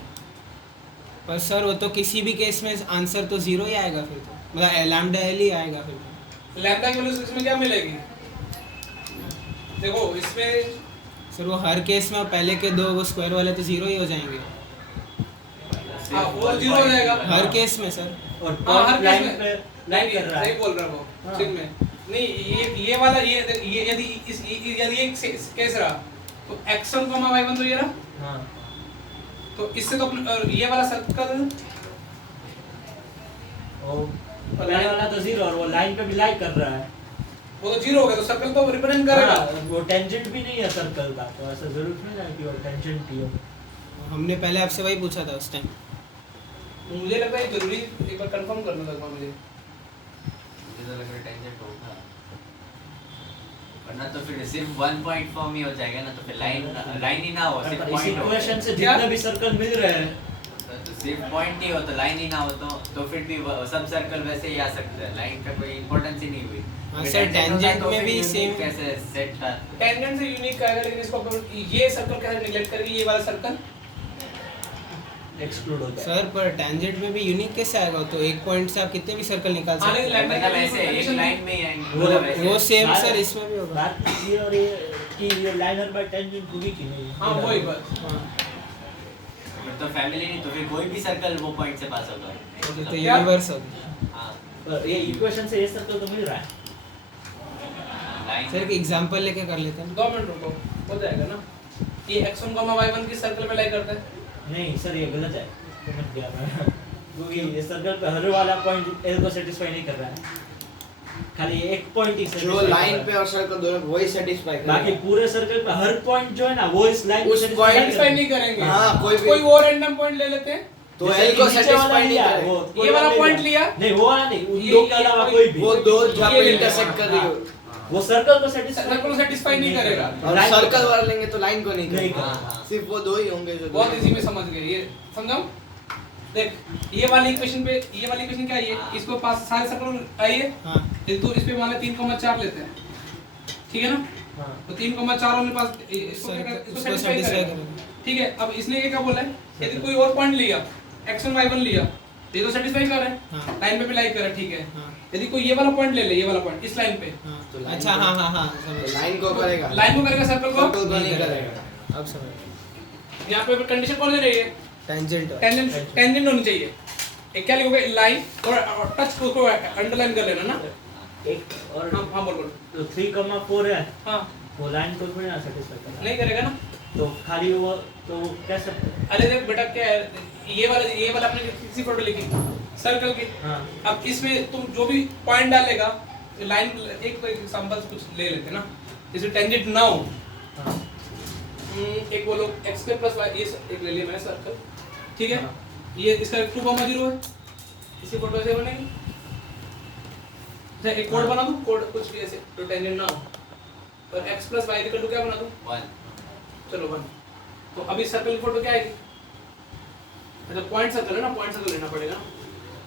पर सर वो तो किसी भी केस में आंसर तो जीरो ही आएगा फिर तो, मतलब लैम्डा एल ही आएगा फिर तो। लैम्डा की वैल्यू इसमें क्या मिलेगी? देखो इसमें सर वो हर केस में पहले के दो वो स्क्वायर वाले तो जीरो ही हो जाएंगे हाँ, वो 0 हो जाएगा। हर केस में सर। और हाँ, हर पॉइंट लाइन केस में। पे नहीं लाई कर रहा सही है। बोल रहा है वो, हाँ। ठीक में नहीं, ये वाला ये यदि इस यदि एक केस रहा तो x1, y1 तो ये रहा, हाँ तो इससे तो और ये वाला सर्कल और लाइन वाला तो जीरो, और वो लाइन पे भी लाई कर रहा है। वो तो 0 हो गया, तो सर्कल तो रिप्रेजेंट करेगा। हाँ, वो टेंजेंट भी नहीं है सर्कल का, तो ऐसा जरूरत नहीं है कि वो टेंजेंट ही हो। हमने पहले आपसे वही पूछा था उस टाइम। मुझे लगता है ये जरूरी एक बार कंफर्म करना था मुझे। मुझे तो लग रहा है टेंजेंट होगा, वरना तो फिर सिर्फ 1 पॉइंट फॉर्म ही हो जाएगा ना, तो फिर लाइन ही ना हो, सिर्फ पर इस पॉइंट हो। इक्वेशन से क्या? जितने भी सर्कल मिल रहे हैं, तो सिर्फ पॉइंट ही हो तो लाइन ही ना हो, तो फिर भी सब सर्कल वैसे ही आ सकते हैं, लाइन का कोई इंपॉर्टेंस ही नहीं हुई। हाँ फिर सर, tangent होता tangent तो में फिर भी unique same- कैसे सेट था। टेंजेंट से यूनिक आएगा, लेकिन इसको अपन ये सर्कल कैसे नेगलेक्ट करेंगे, ये वाला सर्कल एक्सक्लूड हो जाए। सर पर टेंजेंट में भी यूनिक कैसे आएगा? तो एक पॉइंट से आप कितने भी सर्कल निकाल हाँ, सकते लेकिन हैं। लैम्डा मतलब ऐसे एक लाइन में ही आएंगे, वो- मतलब ऐसे। वो सेम बात- सर इसमें भी होगा। बात ये और ये कि ये लाइनर बाय टेंजेंट होगी कि नहीं। हाँ वही बस। हाँ फिर तो फैमिली नहीं, तो फिर कोई भी सर्कल वो पॉइंट से पास होगा। तो क्या? यूनिवर्स होगा। हाँ, पर ये इक्वेशन से ये सर्कल तो मिल रहा है। लाइन सर एक एग्जांपल लेके कर लेते हैं। 2 मिनट रुको, हो जाएगा ना। ये x1, y1 की सर्कल पे लाई करते हैं। नहीं सर ये गलत है, समझ गया मैं। क्योंकि ये सर्कल पे हर वाला पॉइंट एल को सेटिस्फाई नहीं कर रहा है, खाली एक पॉइंट ही जो satisfy कर लाइन रहा पे है। और सर्कल दोनों वही सेटिस्फाई बाकी पूरे सर्कल पे हर पॉइंट जो है ना वो इस लाइन उस point सेटिस्फाई नहीं करेंगे। हाँ, कोई भी- कोई और रैंडम पॉइंट ले लेते हैं। तो एल को सेटिस्फाई नहीं करेगा। ये वाला point लिया। नहीं वो वाला नहीं, उन ये- दो के ये अलावा कोई- कोई भी। वो दो जहाँ ये पे ले इंटरसेक्ट कर रही हो, वो सर्कल को सेटिस्फाई सर्कल को satisfy नहीं करेगा। और लाइन को- सर्कल वाला लेंगे तो लाइन को नहीं नहीं करेगा। हाँ। सिर्फ वो दो ही होंगे जो बहुत इजी में समझ गए, ये समझाऊं? देख ये वाली इक्वेशन पे, ये वाली इक्वेशन क्या है, ये इसको पास सारे सर्कल आइए, हाँ तो इस पे मान ले 3,4 लेते हैं, ठीक है ना? हाँ। तो 3,4 होने पास इसको सर क्या कर- इसको उसको सेटिस्फाई सेटिस्फाई करेगा। करेगा। ठीक है, अब इसने ये क्या बोला है, यदि कोई और पॉइंट लिया x1, y1 लिया, ये तो सेटिस्फाई कर रहा है, हाँ लाइन पे भी लाइक कर रहा है, ठीक है। हाँ यदि कोई ये वाला पॉइंट ले ले, ये वाला पॉइंट इस लाइन पे, हाँ तो लाइन अच्छा को- हाँ हाँ हाँ तो समझ लाइन को करेगा, लाइन को करेगा, सर्कल को सर्कल को नहीं करेगा। अब समझ। यहाँ पे कंडीशन कौन सी रही है? टेंजेंट टेंजेंट, टेंजेंट होनी चाहिए। एक क्या लिखोगे, लाइन और टच को अंडरलाइन कर लेना ना। एक और हाँ हाँ बोल बोल। तो 3,4 है, हाँ वो लाइन को थोड़ी ना सेटिस्फाई कर रहा है। नहीं करेगा ना। तो खाली वो तो वो कैसे? अरे देख बेटा क्या है, ये वाला आपने किसी फोटो लिखी सर्कल की, हाँ अब इसमें तुम जो भी पॉइंट डालेगा, लाइन एक कोई एग्जांपल कुछ ले लेते हैं ना, जैसे टेंजेंट ना हो, हाँ एक बोलो x² + y, ये एक ले लिया मैंने सर्कल, ठीक है। हाँ। ये इसका 2,0 है, इसी फोटो से बनेगी। अच्छा एक कोड बना दूं, कोड कुछ भी ऐसे जो टेंजेंट ना हो, और x + y = क्या बना दूं, 1 चलो 1। तो अभी सर्कल की फोटो क्या आएगी, अच्छा पॉइंट सर्कल है ना, पॉइंट सर्कल लेना पड़ेगा ना।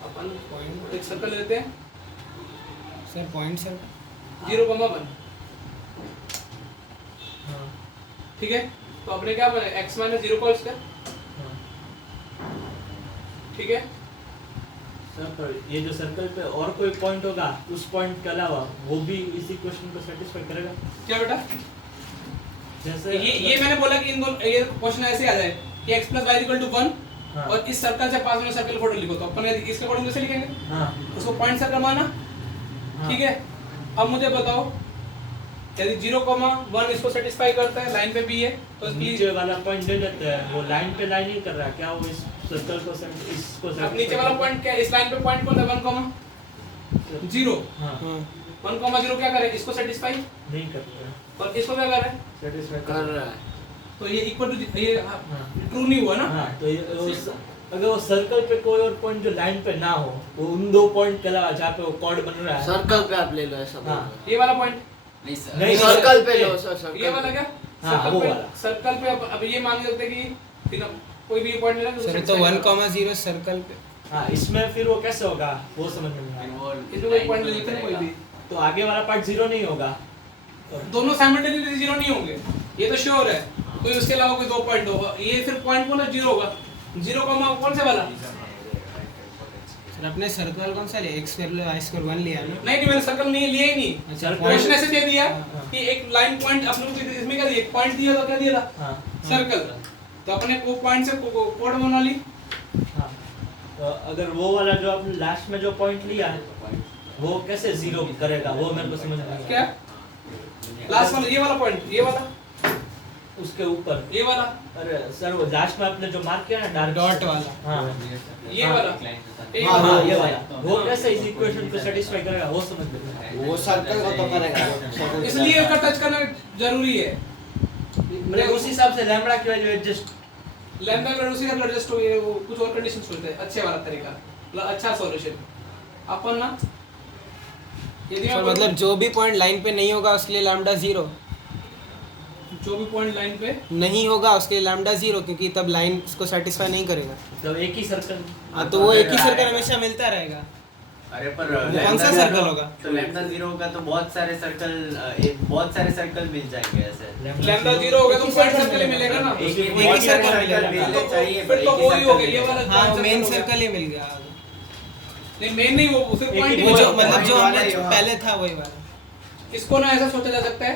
अपन पॉइंट एक सर्कल लेते हैं सर पॉइंट सर 0,1, हाँ ठीक है। तो अपने क्या बने x माइनस 0 का स्क्वायर, ठीक है। सर पर ये जो सर्कल पे और कोई पॉइंट होगा उस पॉइंट के अलावा वो भी इसी क्वेश्चन को सेटिस्फाई करेगा। क्या बेटा? जैसे ये मैंने बोला कि इन दोनों ये क्वेश्चन ऐसे आ जाए कि x + y = 1 हाँ। और इस सर्कल से पास में सर्कल फोटो लिखो, तो अपन इसके अकॉर्डिंग कैसे लिखेंगे? हाँ उसको पॉइंट सर्कल माना, हाँ। ठीक है। अब मुझे बताओ यदि 0,1 इसको सेटिस्फाई करता है, लाइन पे भी है, तो नीचे वाला पॉइंट दे देते हैं, वो लाइन पे लाइन ही कर रहा है क्या, वो इस सर्कल को इसको अब नीचे वाला पॉइंट क्या है? इस लाइन पे पॉइंट कौन है? 1,0 हाँ 1,0 क्या करे? इसको सेटिस्फाई, नहीं करते हैं, और इसको क्या कर रहा है? सेटिस्फाई कर रहा है। तो ये इक्वल टू ये हाँ। ट्रू नहीं हुआ ना। हाँ तो अगर वो सर्कल पे कोई और पॉइंट जो लाइन पे ना हो, वो उन दो पॉइंट के अलावा जहाँ पे वो कॉर्ड बन रहा है, सर्कल पे आप ले लो ऐसा। हाँ। ये वाला पॉइंट, नहीं सर, नहीं, सर्कल पे लो सर, सर्कल ये वाला क्या? हाँ, सर्कल वो पे, वाला। सर्कल पे अब ये मान सकते हैं कि तीनों कोई भी पॉइंट लेना सर तो 1,0 सर्कल पे। हाँ इसमें फिर वो कैसे होगा वो समझ में नहीं फिर आया। वो इसमें कोई पॉइंट line लिखते हैं कोई भी, तो आगे वाला पार्ट 0 नहीं होगा। दोनों साइमल्टेनियसली 0 नहीं होंगे, ये तो श्योर है। कोई उसके अलावा कोई दो पॉइंट होगा, ये फिर पॉइंट कौन है? 0 होगा। 0 कौन से वाला? सर अपने सर्कल कौन सा लिया? x² y² 1 लिया ना? नहीं मैंने सर्कल नहीं लिया ही नहीं। अच्छा क्वेश्चन ऐसे दे दिया हाँ। कि एक लाइन पॉइंट अपने को इसमें क्या दिया? एक पॉइंट दिया था, क्या दिया था? हाँ सर्कल। तो अपने को पॉइंट से कोड बना ली। हाँ तो अगर वो वाला जो आपने लास्ट में जो पॉइंट लिया है वो कैसे 0 करेगा वो मेरे को समझ नहीं आया। क्या लास्ट वाला? ये वाला पॉइंट, ये वाला, उसके ऊपर ये वाला, अरे सर वो लास्ट में आपने जो मार्क किया ना डार्क डॉट वाला। हाँ ये हाँ। वाला, ये हाँ वाला। हाँ ये वाला वो कैसे इस इक्वेशन को सेटिस्फाई करेगा वो समझ नहीं आया। वो सर्कल को तो करेगा, इसलिए उसका टच करना जरूरी है। मतलब उस हिसाब से लैम्बडा की वैल्यू एडजस्ट लैम्डा का उसी का एडजस्ट हो गया, वो कुछ और कंडीशंस होते हैं। अच्छे वाला तरीका, मतलब अच्छा सॉल्यूशन अपन ना, यदि सर मैं मतलब जो भी पॉइंट लाइन पे नहीं होगा उसके लिए लैम्डा 0 जो भी पॉइंट लाइन पे नहीं होगा उसके लिए लैम्डा 0, क्योंकि तब लाइन उसको सेटिस्फाई नहीं करेगा। तो एक ही सर्कल। हाँ तो वो एक ही सर्कल हमेशा मिलता रहेगा। अरे पर वो कौन सा सर्कल होगा? तो लैम्डा 0 होगा तो बहुत सारे सर्कल मिल जाएंगे ऐसे। लैम्डा 0 होगा तो पॉइंट सर्कल ही मिलेगा ना। एक एक ही सर्कल मिलेगा। मिलने चाहिए, फिर तो वो ही हो गया, ये वाला हाँ point मेन circle हो गया। सर्कल ही मिल गया। नहीं मेन नहीं, वो फिर एक पॉइंट ही ही वो जो बचा। मतलब जो वाला हमने ही होगा। पहले था वही वाला। इसको ना ऐसा सोचा जा सकता है,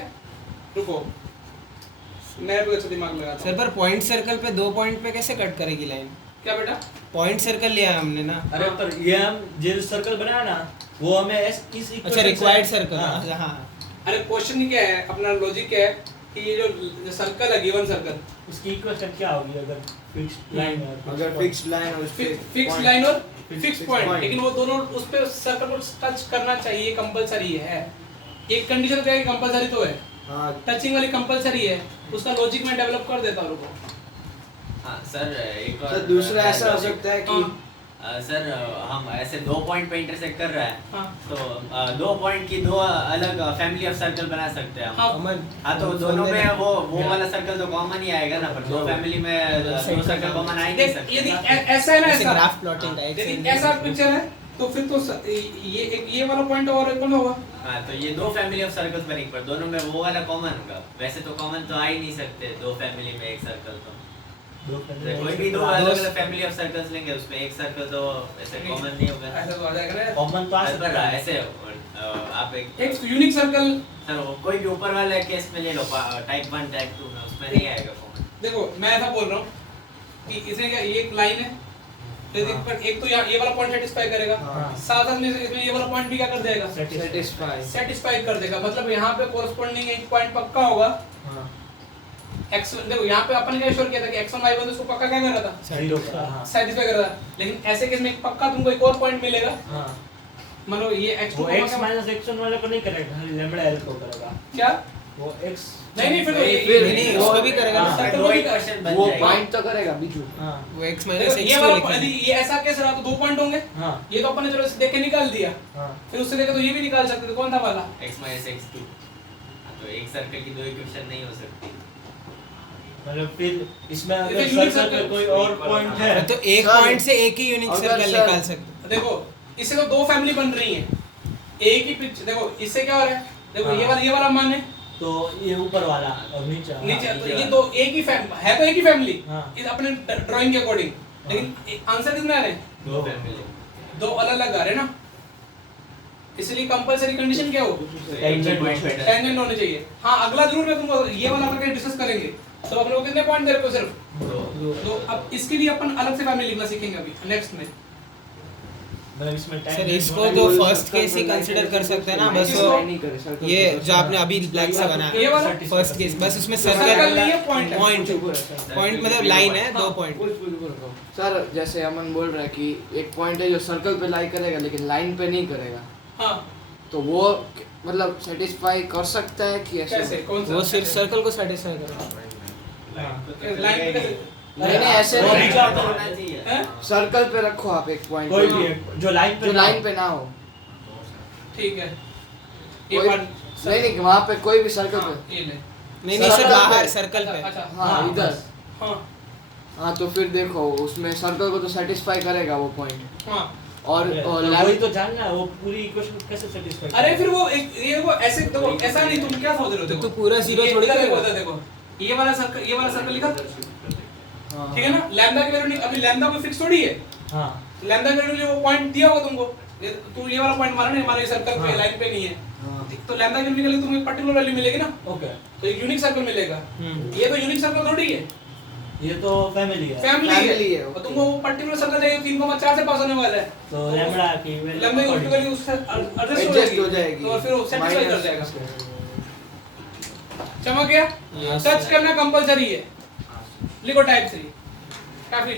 रुको मैं भी अच्छा दिमाग लगाता सर हूं। पर पॉइंट सर्कल पे 2 पॉइंट पे कैसे कट करेगी लाइन? क्या बेटा? पॉइंट सर्कल लिया है हमने ना। अरे पर ये हम जो सर्कल बनाया ना वो हमें इस अच्छा equation रिक्वायर्ड से- सर्कल। हाँ। हाँ अरे क्वेश्चन ही क्या है, अपना लॉजिक क्या है कि ये जो सर्कल है, गिवन सर्कल, उसकी इक्वेशन क्या होगी अगर फिक्स्ड लाइन है? अगर फिक्स्ड लाइन और फिक्स लाइन और फिक्स पॉइंट, लेकिन वो दोनों उस पे सर्कल को टच करना चाहिए, कंपलसरी है। एक कंडीशन क्या है, कंपलसरी तो है, हाँ टचिंग वाली कंपलसरी है। उसका लॉजिक मैं डेवलप कर देता हूं, रुको। हाँ सर एक और सर दूसरा ऐसा हो सकता है कि सर हम ऐसे 2 पॉइंट पे इंटरसेक्ट कर रहा है हाँ तो 2 पॉइंट की 2 अलग फैमिली ऑफ सर्कल बना सकते हैं हम। हाँ कॉमन। हाँ तो दोनों में वो वाला सर्कल तो कॉमन ही आएगा ना, पर 2 फैमिली में 2 सर्कल कॉमन आ ही नहीं सकते। यदि ऐसा है ना, ऐसे ऐसा ग्राफ प्लॉटिंग टाइप यदि ऐसा पिक्चर है तो फिर तो ये वाला पॉइंट और इक्वल होगा। हाँ तो ये 2 फैमिली ऑफ सर्कल्स बनेंगे, पर दोनों में वो वाला कॉमन होगा। वैसे तो कॉमन तो आ ही नहीं सकते 2 फैमिली में एक सर्कल तो। कोई भी 2 अलग-अलग फैमिली ऑफ सर्कल्स लेंगे उसमें एक सर्कल तो ऐसे कॉमन नहीं होगा। ऐसा तो आ जाएगा ना। कॉमन तो आ सकता पर है। ऐसे आप एक यूनिक सर्कल, सर वो कोई भी ऊपर वाले केस में ले लो, टाइप 1 टाइप 2 में उसमें नहीं आएगा कॉमन। देखो मैं ऐसा बोल रहा हूँ कि इसे क्या, ये एक लाइन है, हाँ। एक तो यहाँ ये वाला पॉइंट सेटिस्फाई करेगा, हाँ। साथ साथ में इसमें ये वाला पॉइंट भी क्या कर देगा, सेटिस्फाई। सेटिस्फाई कर देगा। मतलब यहाँ पे कोरस्पोंडिंग एक पॉइंट पक्का होगा। हाँ एक्स देखो यहाँ पे अपन ने क्या श्योर किया था कि x1 y1 उसको पक्का क्या कर रहा था, 0 का हाँ सेटिस्फाई कर रहा था। लेकिन ऐसे केस में एक पक्का तुमको एक और पॉइंट मिलेगा, हाँ मानो ये x2 वो x माइनस x1 वाले को नहीं करेगा, खाली लैम्बडा l को करेगा। क्या वो x नहीं फिर तो नहीं, उसको भी करेगा ना। सर्कल वो को भी एक क्वेश्चन बन वो जाएगा। पॉइंट तो करेगा बीजू। हाँ वो x देखो, माइनस ये x वाला लिखा यदि है। ये ऐसा केस रहा तो 2 पॉइंट होंगे। हाँ ये तो अपन ने चलो देख के निकाल दिया, हाँ फिर उससे देखा तो ये भी निकाल सकते थे। कौन था वाला? x minus x2 तो एक सर्कल की 2 इक्वेशन नहीं हो सकती। मतलब फिर इसमें ये अगर तो यूनिक सर्कल पे सर्कल- कोई और पॉइंट है तो एक सर, पॉइंट से एक ही यूनिक अगर सर्कल सर- निकाल सकते देखो इससे तो 2 फैमिली बन रही है, एक ही पिक्चर। देखो इससे क्या हो रहा है, देखो हाँ। ये वाला मान है, तो ये ऊपर वाला और नीचे नीचे तो ये तो एक ही है तो एक ही फैमिली हाँ। इस अपने ड्राइंग के अकॉर्डिंग, लेकिन आंसर कितने आ रहे हैं? दो फैमिली दो अलग अलग आ रहे हैं ना, इसलिए कंपलसरी कंडीशन क्या हो? टेंजेंट होने चाहिए। हाँ अगला जरूर मैं तुमको ये वाला करके डिस्कस करेंगे। तो अपने को कितने पॉइंट दे रहे हो? सिर्फ दो। अब इसके लिए अपन अलग से फैमिली लिखना सीखेंगे अभी नेक्स्ट में। मतलब इसमें सर इसको तो फर्स्ट केस ही कंसीडर कर सकते हैं ना, बस इसको- नहीं करे सर्कल ये जो आपने अभी ब्लैक से बनाया ये वाला फर्स्ट केस, बस उसमें सर्कल सर्कल नहीं है, पॉइंट है। पॉइंट मतलब लाइन है, दो पॉइंट। सर जैसे अमन बोल रहा है कि एक पॉइंट है जो सर्कल पे लाई करेगा लेकिन लाइन पे नहीं करेगा, हाँ तो वो मतलब सेटिस्फाई कर सकता है कि ऐसे? कैसे? कौन सा? वो सिर्फ सर्कल को सेटिस्फाई करेगा। लाइन पे कैसे? नहीं नहीं ऐसे वो नहीं, भी क्या होना चाहिए हैं? सर्कल पे रखो आप एक पॉइंट कोई भी एक जो लाइन पे जो लाइन पे ना हो। ठीक है ये कोई- पॉइंट नहीं नहीं वहाँ पे कोई भी सर्कल पे। ये ले। नहीं नहीं सर सर्कल बाहर पे- सर्कल पे। अच्छा हाँ हाँ, इधर। हाँ हाँ तो फिर देखो उसमें सर्कल को तो सेटिस्फाई करेगा वो पॉइंट, हाँ और वही लाइन तो जानना है वो पूरी इक्वेशन कैसे सेटिस्फाई अरे फिर वो एक ये वो ऐसे देखो, ऐसा नहीं, तुम क्या सोच रहे हो? तो देखो तू पूरा जीरो ये थोड़ी इधर देखो, करेगा। इधर देखो, ये वाला सर्कल लिखा, हाँ, ठीक है ना? लैम्डा की वैल्यू अभी लैम्डा कोई फिक्स थोड़ी है, हाँ लैम्डा की वैल्यू वो पॉइंट दिया होगा तुमको, तू ये वाला पॉइंट मारा नहीं, हमारे सर्कल पे हाँ। लाइन पे नहीं है, हाँ। तो लैम्डा की वैल्यू निकले तुम्हें एक पर्टिकुलर वैल्यू मिलेगी ना, ओके तो एक यूनिक सर्कल मिलेगा। हम्म। ये तो यूनिक सर्कल थोड़ी है, ये तो फैमिली है फैमिली Family है, है, और okay। तुमको वो पर्टिकुलर सर्कल चाहिए 3,4 से पास होने वाला है, तो लैम्डा की लैम्डा की according- वैल्यू उससे एडजस्ट एडजस्ट हो जाएगी तो फिर वो सेटिस्फाई कर जाएगा। Minus- चमक गया? Yes, touch sir. करना कंपलसरी है, लिखो टाइप 3 काफी।